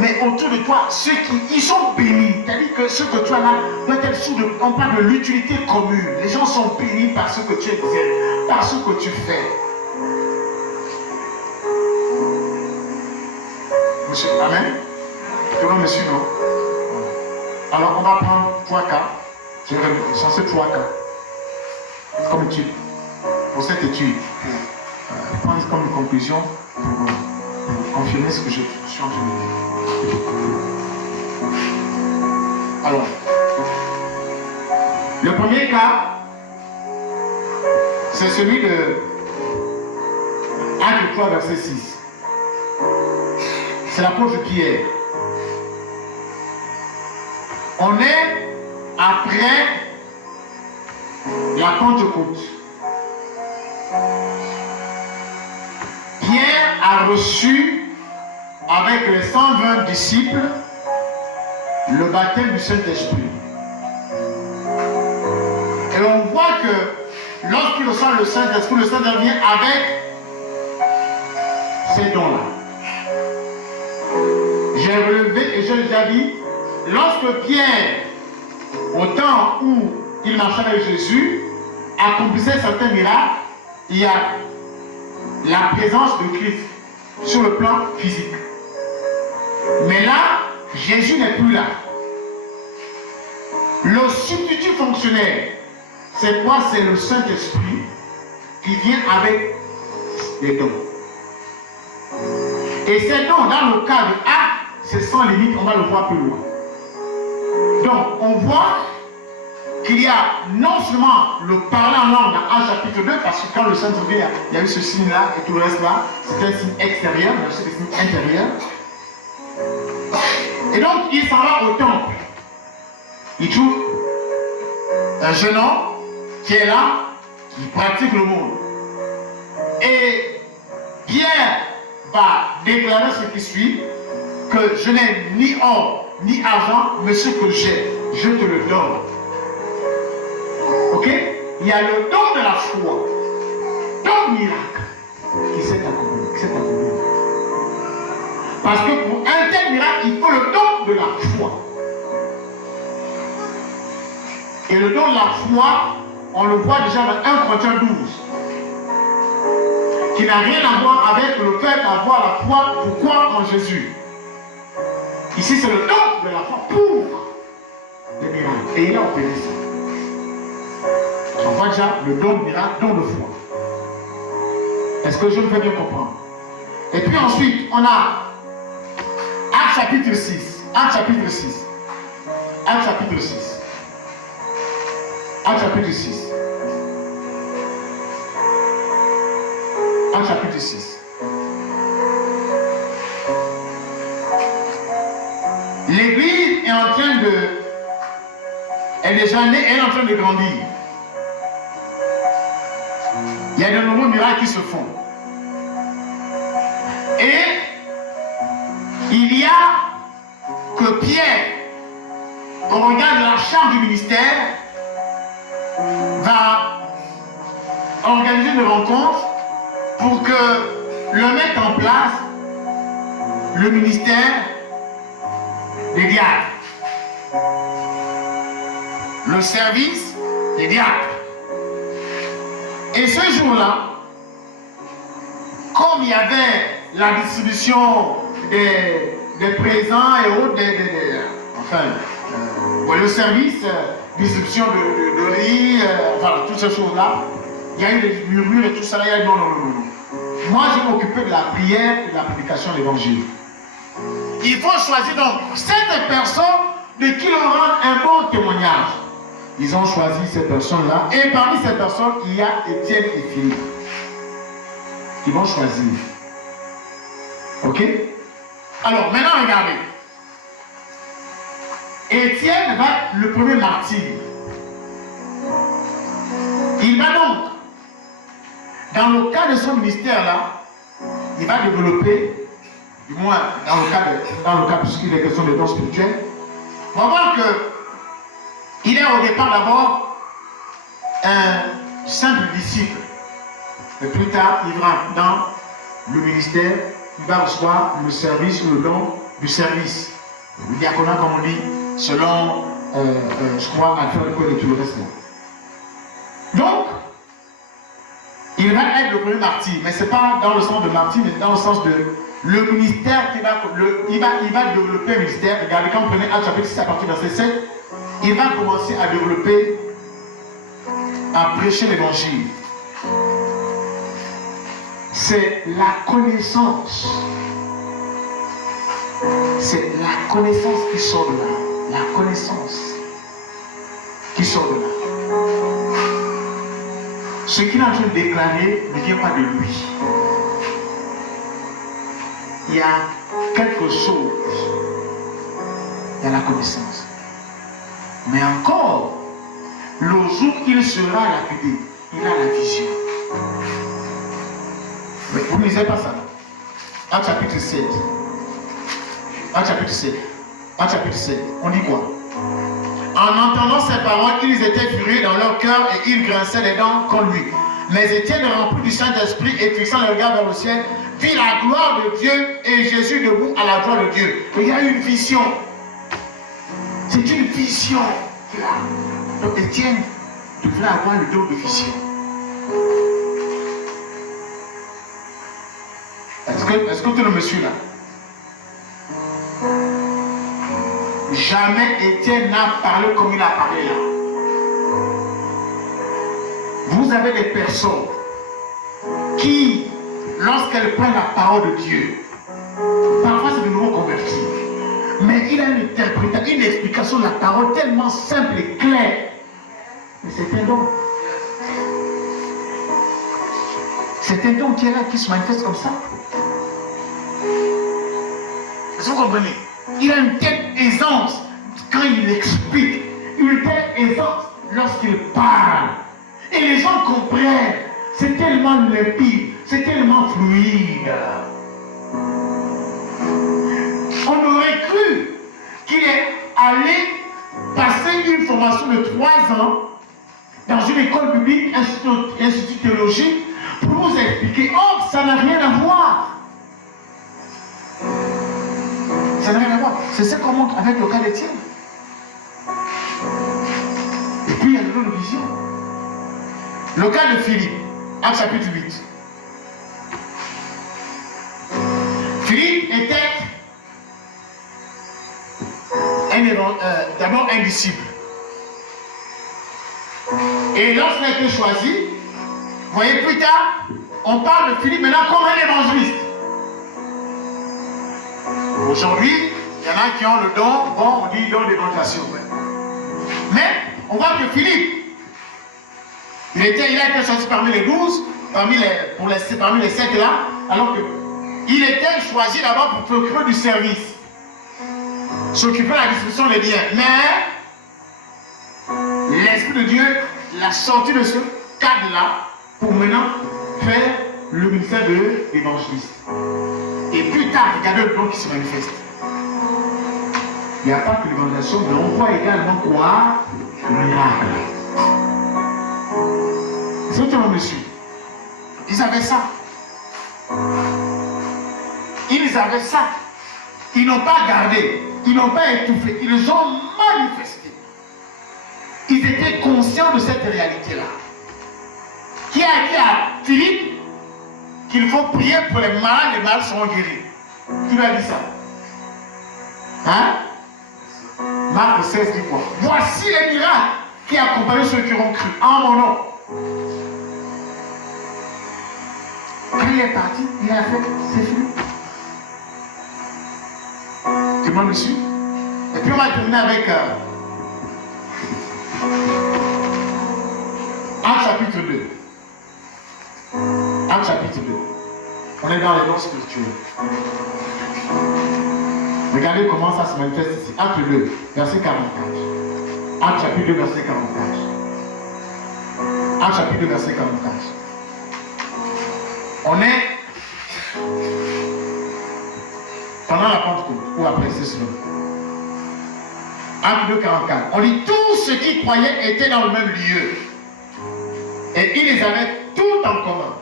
mais autour de toi, ceux qui ils sont bénis. C'est-à-dire que ce que tu as là doit être on parle de l'utilité commune. Les gens sont bénis par ce que tu exerces, par ce que tu fais. Monsieur, amen. Tu vois, monsieur, non? Alors, on va prendre 3 cas. Je vais censé 3 cas. Comme étude. Pour cette étude. Pour prendre comme une conclusion. Pour confirmer ce que je suis en train de dire. Alors, le premier cas, c'est celui de Acte 3, verset 6. C'est l'apôtre Pierre. On est après la Pentecôte. Pierre a reçu avec les 120 disciples le baptême du Saint-Esprit. Et on voit que lorsqu'il reçoit le Saint-Esprit vient avec ces dons-là. J'ai relevé et je l'ai déjà dit, lorsque Pierre, au temps où il marchait avec Jésus, accomplissait certains miracles, il y a la présence de Christ sur le plan physique. Mais là, Jésus n'est plus là. Le substitut fonctionnel, c'est quoi? C'est le Saint-Esprit qui vient avec les dons. Et ces dons, dans le cas de Actes, c'est sans limite, on va le voir plus loin. Donc, on voit qu'il y a non seulement le parler en langue dans Actes chapitre 2, parce que quand le Saint-Esprit, il y a eu ce signe-là et tout le reste là, c'est un signe extérieur, mais c'est un signe intérieur. Et donc, il s'en va au temple. Il trouve un jeune homme qui est là, qui pratique le monde. Et Pierre va déclarer ce qui suit, que je n'ai ni or, ni argent, mais ce que j'ai, je te le donne. Ok? Il y a le don de la foi, don miracle, qui s'est accompli. Parce que pour un tel miracle, il faut le don de la foi. Et le don de la foi, on le voit déjà dans 1 Corinthiens 12, qui n'a rien à voir avec le fait d'avoir la foi pour croire en Jésus. Ici, c'est le don de la foi pour les miracles. Et il a opéré ça. On voit déjà le don de miracle, don de foi. Est-ce que je me fais bien comprendre? Et puis ensuite, on a Actes chapitre 6. Actes chapitre 6. Actes chapitre 6. Actes chapitre 6. Actes chapitre 6. L'église est en train de... Elle est déjà née, elle est en train de grandir. Il y a de nombreux miracles qui se font. Et il y a que Pierre, au regard de la charge du ministère, va organiser une rencontre pour que le mettre en place le ministère des diacres. Le service des diacres. Et ce jour-là, comme il y avait la distribution des présents et autres, le service, distribution de riz, voilà, toutes ces choses-là, il y a eu des murmures et tout ça, il y a eu non. Moi, je vais m'occuper de la prière et de la prédication de l'évangile. Il faut choisir donc 7 personnes de qui l'on rend un bon témoignage. Ils ont choisi ces personnes-là. Et parmi ces personnes, il y a Étienne et Philippe. Ils vont choisir. Ok? Alors, maintenant, regardez. Étienne va être le premier martyr. Il va donc, dans le cas de son ministère-là, il va développer, du moins dans le cas puisqu'il est question de dons spirituels, on va voir qu'il est au départ d'abord un simple disciple. Et plus tard, il va dans le ministère, il va recevoir le service ou le don du service, du diaconat comme on dit, selon, je crois, à faire le code et tout le reste. Donc, il va être le premier martyr, mais ce n'est pas dans le sens de martyr, mais dans le sens de le ministère qu'il va, il va développer un ministère. Regardez, quand vous prenez Actes chapitre 6 à partir de verset 7, il va commencer à développer, à prêcher l'évangile. C'est la connaissance. C'est la connaissance qui sort de là. La connaissance qui sort de là. Ce qu'il est en train de déclarer ne vient pas de lui. Il y a quelque chose. Il y a la connaissance. Mais encore, le jour où il sera lapidé, il a la vision. Mais vous ne lisez pas ça. Actes chapitre 7. Actes chapitre 7. Actes chapitre 7. On dit quoi? En entendant ces paroles, ils étaient furieux dans leur cœur et ils grinçaient les dents contre lui. Mais Étienne, rempli du Saint-Esprit et fixant le regard vers le ciel, vit la gloire de Dieu et Jésus debout à la droite de Dieu. Il y a une vision. C'est une vision qu'il a. Donc Étienne devrait avoir le don de vision. Est-ce que tu me suis là? Jamais Étienne n'a parlé comme il a parlé là. Vous avez des personnes qui, lorsqu'elles prennent la parole de Dieu, parfois c'est de nouveaux convertis, mais il a une interprétation, une explication de la parole tellement simple et claire. Mais c'est un don. C'est un don qui est là, qui se manifeste comme ça. Est-ce que vous comprenez? Il a une telle aisance quand il explique, une telle aisance lorsqu'il parle. Et les gens comprennent. C'est tellement limpide, c'est tellement fluide. On aurait cru qu'il est allé passer une formation de 3 ans dans une école publique, institut théologique, pour nous expliquer. Oh, ça n'a rien à voir. Ça n'a rien à voir. C'est ce qu'on montre avec le cas d'Étienne. Et puis il y a le don de vision. Le cas de Philippe, Actes chapitre 8. Philippe était d'abord un disciple. Et lorsqu'il a été choisi, vous voyez plus tard, on parle de Philippe maintenant comme un évangéliste. Aujourd'hui, il y en a qui ont le don, bon, on dit don d'évangélisation. Mais on voit que Philippe, il a été choisi parmi les 12, parmi les 7 là, alors qu'il était choisi d'abord pour s'occuper du service, s'occuper de la distribution des biens. Mais l'Esprit de Dieu l'a sorti de ce cadre-là pour maintenant faire le ministère de l'évangéliste. Et plus tard, regardez le don qui se manifeste. Il n'y a pas que l'évangélisation, mais on voit également quoi? Le miracle. C'est tout le monde me suit. Ils avaient ça. Ils avaient ça. Ils n'ont pas gardé. Ils n'ont pas étouffé. Ils les ont manifestés. Ils étaient conscients de cette réalité-là. Qui a dit à Philippe qu'il faut prier pour les malades, les malades seront guéris. Qui lui a dit ça? Hein? Marc 16 dit quoi? Voici les miracles qui accompagnent ceux qui auront cru en mon nom. Quand il est parti, il a fait, c'est fini. Tout le monde me suit? Et puis on va terminer avec Actes chapitre 2. Actes chapitre 2. On est dans les dons spirituels. Regardez comment ça se manifeste ici. Acte 2, verset 44. Acte chapitre 2, verset 44. Acte chapitre 2, verset 44. On est pendant la Pentecôte ou après, c'est cela. Acte 2, 44. On dit tous ceux qui croyaient étaient dans le même lieu. Et ils les avaient tout en commun.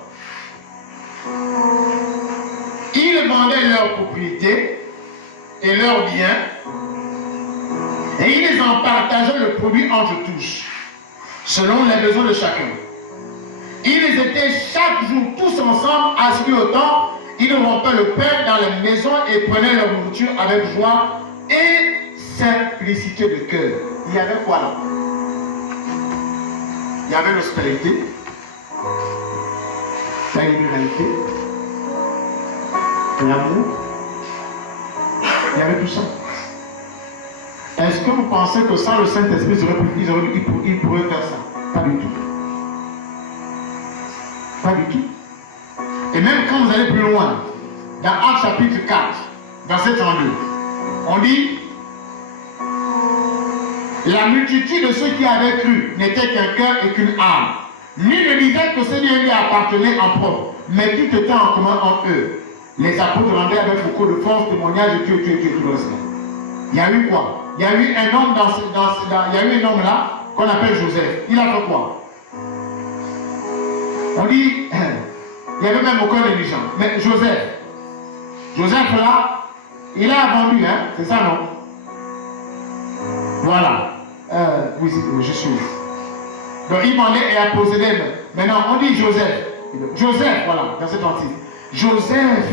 Ils vendaient leurs propriétés et leurs biens, et ils en partageaient le produit entre tous, selon les besoins de chacun. Ils étaient chaque jour tous ensemble assis au temple, ils rompaient le pain dans les maisons et prenaient leur nourriture avec joie et simplicité de cœur. Il y avait quoi là? Il y avait l'hospitalité, la libéralité, l'amour. Il y avait tout ça. Est-ce que vous pensez que sans le Saint-Esprit, ils pourraient faire ça? Pas du tout. Pas du tout. Et même quand vous allez plus loin, dans Actes chapitre 4, verset 32, on dit: la multitude de ceux qui avaient cru n'était qu'un cœur et qu'une âme. Nul ne disait que ce bien lui appartenait en propre, mais tout était en commun en eux. Les apôtres rendaient avec beaucoup de force témoignage de Dieu, tout le reste. Il y a eu quoi? Il y a eu un homme il y a eu un homme là qu'on appelle Joseph. Il a fait quoi? On dit, il n'y avait même aucun négligent. Mais Joseph là, il a vendu, hein? C'est ça, non? Voilà. Oui, je suis. Donc il vendait et a possédé. Maintenant, on dit Joseph. Joseph, voilà, verset 36. Joseph,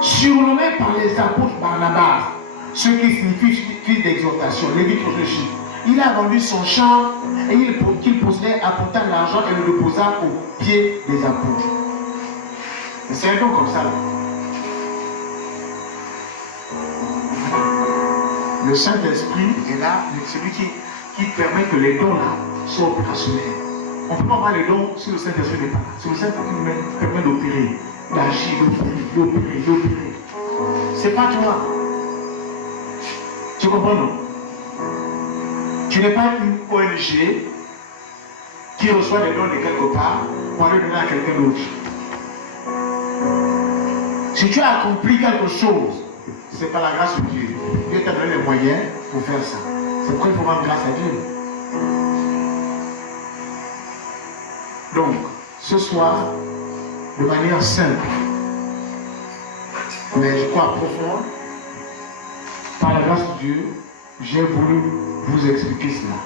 surnommé par les apôtres Barnabas, ce qui signifie fils d'exhortation, Lévite réfléchit. Il a vendu son champ et qu'il possédait, apporta l'argent et le déposa aux pieds des apôtres. C'est un don comme ça là. Le Saint-Esprit est là, celui qui permet que les dons là soient opérationnels. On ne peut pas avoir les dons si le Saint-Esprit n'est pas là. C'est le Saint-Esprit qui nous permet d'opérer, d'agir, d'opérer. C'est pas toi. Tu comprends, non? Tu n'es pas une ONG qui reçoit des dons de quelque part pour aller donner à quelqu'un d'autre. Si tu as accompli quelque chose, c'est par la grâce de Dieu. Dieu t'a donné les moyens pour faire ça. C'est pourquoi il faut rendre grâce à Dieu. Donc, ce soir, de manière simple, mais je crois profonde, par la grâce de Dieu, j'ai voulu vous expliquer cela.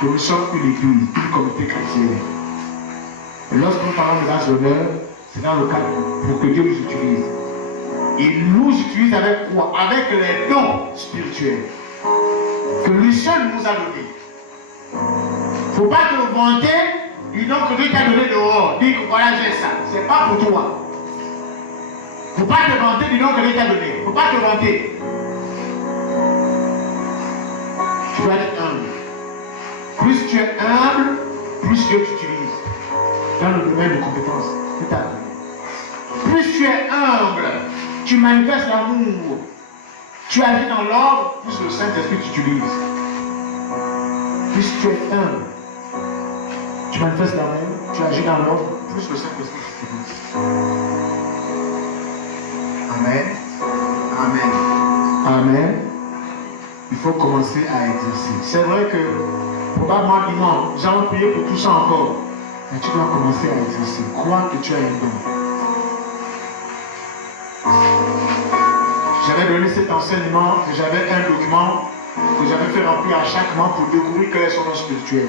Que nous sommes une église, une communauté chrétienne. Et lorsque nous parlons de grâce d'honneur, c'est dans le cadre pour que Dieu nous utilise. Il nous utilise avec quoi? Avec les dons spirituels que lui seul nous a donnés. Il ne faut pas te vanter du don que Dieu t'a donné dehors. Dis que voilà, j'ai ça. Ce n'est pas pour toi. Il ne faut pas te vanter du don que Dieu t'a donné. Il ne faut pas te vanter. Tu dois être humble. Plus tu es humble, plus Dieu t'utilise dans le domaine de compétences que tu as donné. Plus tu es humble, tu manifestes l'amour, tu agis dans l'ordre, plus le Saint-Esprit t'utilise. Plus tu es humble, tu manifestes l'amour, tu agis dans l'ordre, plus le Saint-Esprit t'utilise. Amen. Amen. Amen. Il faut commencer à exercer. C'est vrai que probablement dimanche, nous allons prier pour tout ça encore. Mais tu dois commencer à exercer. Crois que tu as un don. J'avais donné cet enseignement, que j'avais un document que j'avais fait remplir à chaque mois pour découvrir quel est son nom spirituel.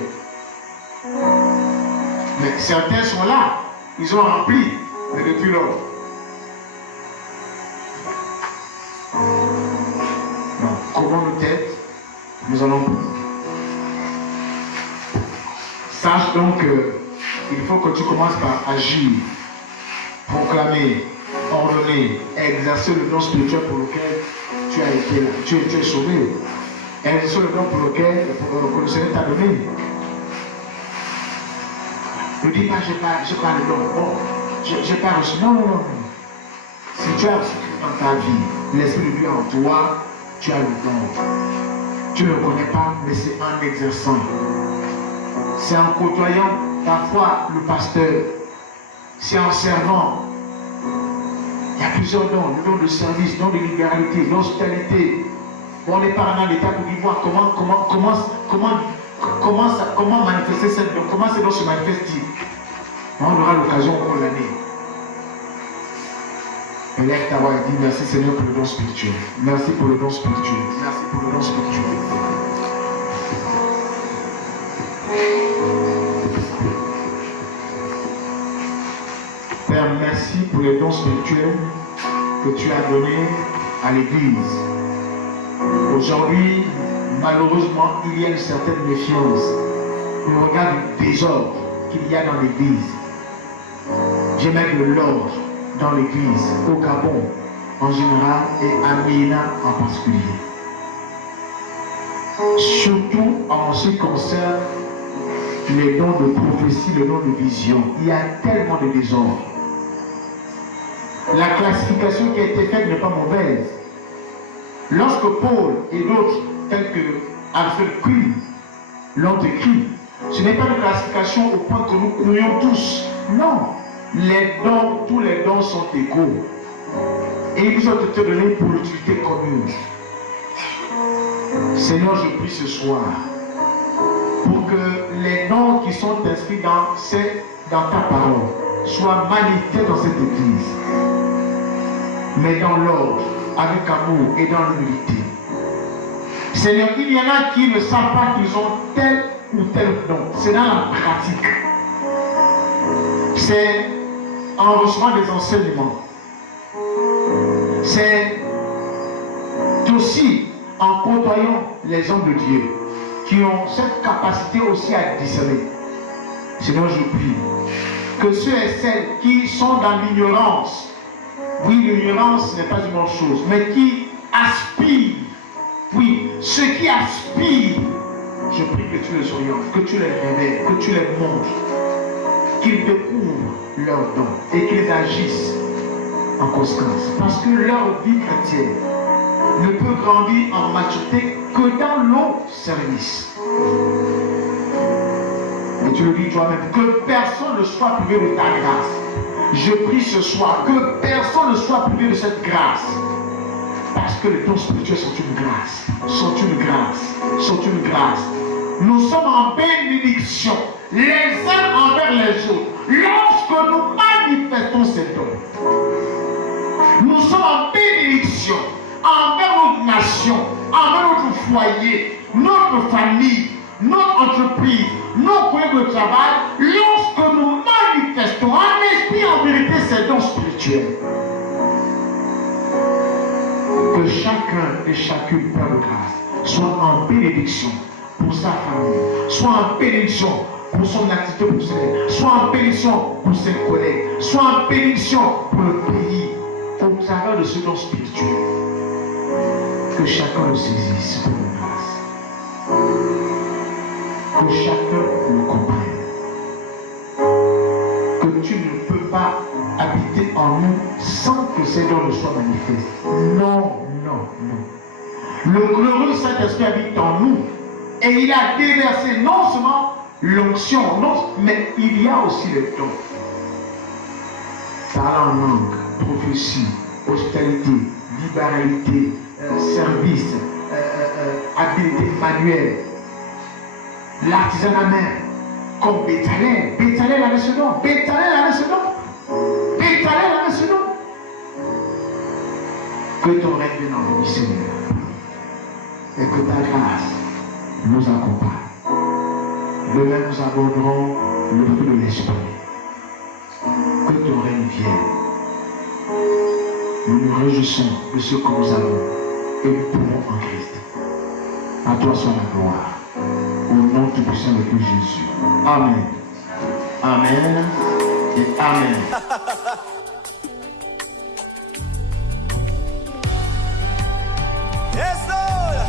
Mais certains sont là, ils ont rempli, mais depuis lors. Donc, comment nos têtes, nous allons prier. Sache donc qu'il faut que tu commences par agir, proclamer, ordonner, exercer le don spirituel pour lequel tu as été là, tu es sauvé. Exercer le don pour lequel le Seigneur t'a donné. Ne dis pas, j'ai pas le don. Bon, j'ai pas reçu. Non. Si tu as reçu dans ta vie l'Esprit de Dieu en toi, tu as le don. Tu ne le connais pas, mais c'est en exerçant. C'est en côtoyant parfois le pasteur. C'est en servant. Il y a plusieurs dons, le don de service, don de libéralité, d'hospitalité. On n'est pas dans l'état pour voir comment manifester cette don, comment ces dons se manifestent-ils. On aura l'occasion au cours de l'année. Élève ta voix et dis merci Seigneur pour le don spirituel. Merci pour le don spirituel. Merci pour le don spirituel. Père, merci pour les dons spirituels que tu as donnés à l'Église. Aujourd'hui, malheureusement, il y a une certaine méfiance. On regarde le désordre qu'il y a dans l'Église. J'aimerais de l'ordre dans l'Église, au Gabon en général et à Mina en particulier. Surtout en ce qui concerne les dons de prophétie, les dons de vision. Il y a tellement de désordre. La classification qui a été faite n'est pas mauvaise. Lorsque Paul et d'autres, tels que Alfred Quinn, l'ont écrit, ce n'est pas une classification au point que nous croyons tous. Non. Les dons, tous les dons sont égaux. Et ils nous ont été donnés pour l'utilité commune. Seigneur, je prie ce soir pour que les dons qui sont inscrits dans ta parole soient manifestés dans cette église. Mais dans l'ordre, avec amour et dans l'humilité. Seigneur, il y en a qui ne savent pas qu'ils ont tel ou tel don. C'est dans la pratique. C'est en recevant des enseignements. C'est aussi en côtoyant les hommes de Dieu qui ont cette capacité aussi à discerner. Seigneur, je prie que ceux et celles qui sont dans l'ignorance, oui, l'ignorance n'est pas une bonne chose, mais qui aspirent, oui, ceux qui aspirent, je prie que tu les orientes, que tu les révèles, que tu les montres, qu'ils découvrent leurs dons et qu'ils agissent en conséquence. Parce que leur vie chrétienne ne peut grandir en maturité que dans nos services. Et tu le dis toi-même, que personne ne soit privé de ta grâce. Je prie ce soir que personne ne soit privé de cette grâce. Parce que les dons spirituels sont une grâce. Sont une grâce. Sont une grâce. Nous sommes en bénédiction les uns envers les autres lorsque nous manifestons ces dons. Nous sommes en bénédiction envers notre nation, envers notre foyer, notre famille, notre entreprise, nos collègues de travail, lorsque nous manifestons en esprit en vérité ces dons spirituels. Que chacun et chacune, Père de grâce, soit en bénédiction pour sa famille, soit en bénédiction pour son activité professionnelle, soit en bénédiction pour ses collègues, soit en bénédiction pour le pays, au travers de ce don spirituel. Que chacun le saisisse pour la grâce. Que chacun le comprenne. Que tu ne peux pas habiter en nous sans que ces dons ne soient manifestés. Non, non, non. Le glorieux Saint-Esprit habite en nous et il a déversé non seulement l'onction, mais il y a aussi les dons. Parler en langue, prophétie, hospitalité, libéralité, service, habileté manuelle, l'artisanat même, comme Béthalel. Béthalel avait ce don. Béthalel avait ce don. Béthalel avait ce don. Que ton règne vienne en nous, Seigneur, et que ta grâce nous accompagne. Demain, nous aborderons le feu de l'esprit. Que ton règne vienne. Nous nous réjouissons de ce que nous avons et nous pouvons en Christ. À toi soit la gloire. Au nom tout puissant de Jésus. Amen. Amen et Amen. Yes, Lord.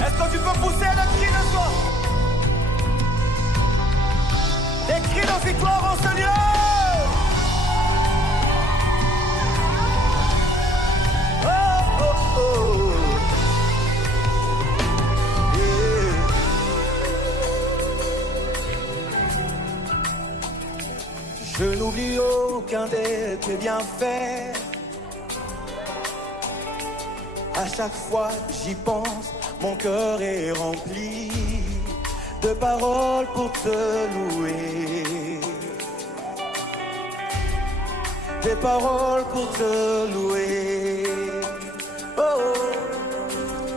Est-ce que tu peux pousser le cri de toi? Des cris de victoire en ce lieu. Oh, oh, oh. Yeah. Je n'oublie aucun de tes bienfaits. À chaque fois j'y pense, mon cœur est rempli de paroles pour te louer. des paroles pour te louer. Oh, oh.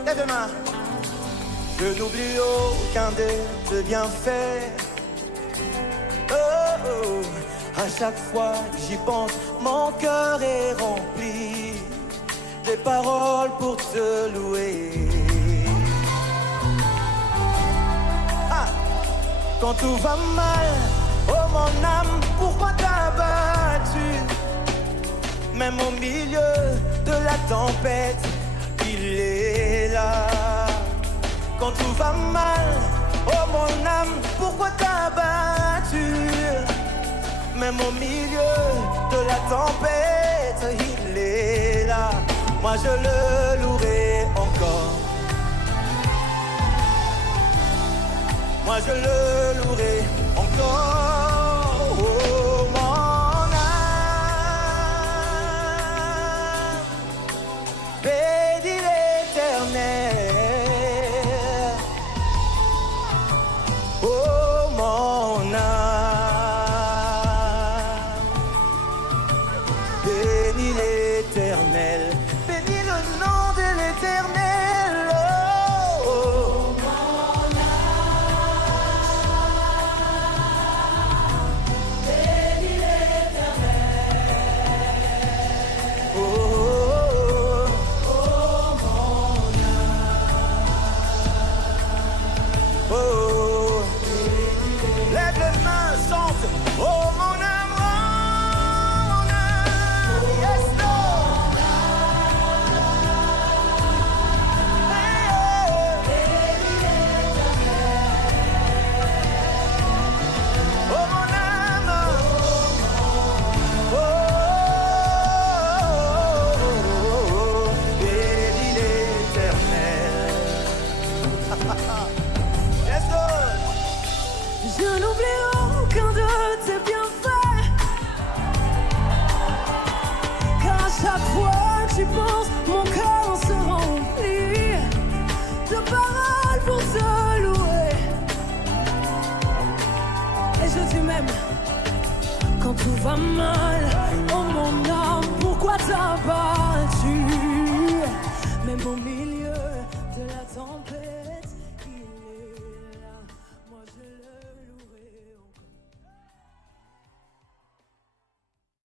Lève les mains. Je n'oublie aucun de tes bienfaits. Oh, oh. À chaque fois que j'y pense, mon cœur est rempli des paroles pour te louer. Ah. Quand tout va mal, oh mon âme, pourquoi t'as battu? Même au milieu de la tempête, il est là. Quand tout va mal, oh mon âme, pourquoi t'as battu? Même au milieu de la tempête, il est là. Moi je le louerai encore. Moi je le louerai encore. Oh mon âme, bénis l'Éternel. Oh mon âme, bénis l'Éternel. Bénis le nom de l'Éternel. Oh, oh. Je n'oublie aucun de tes bienfaits. Car à chaque fois que j'y pense, mon cœur se remplit de paroles pour te louer. Et je dis même, quand tout va mal, oh mon âme, pourquoi t'as battu?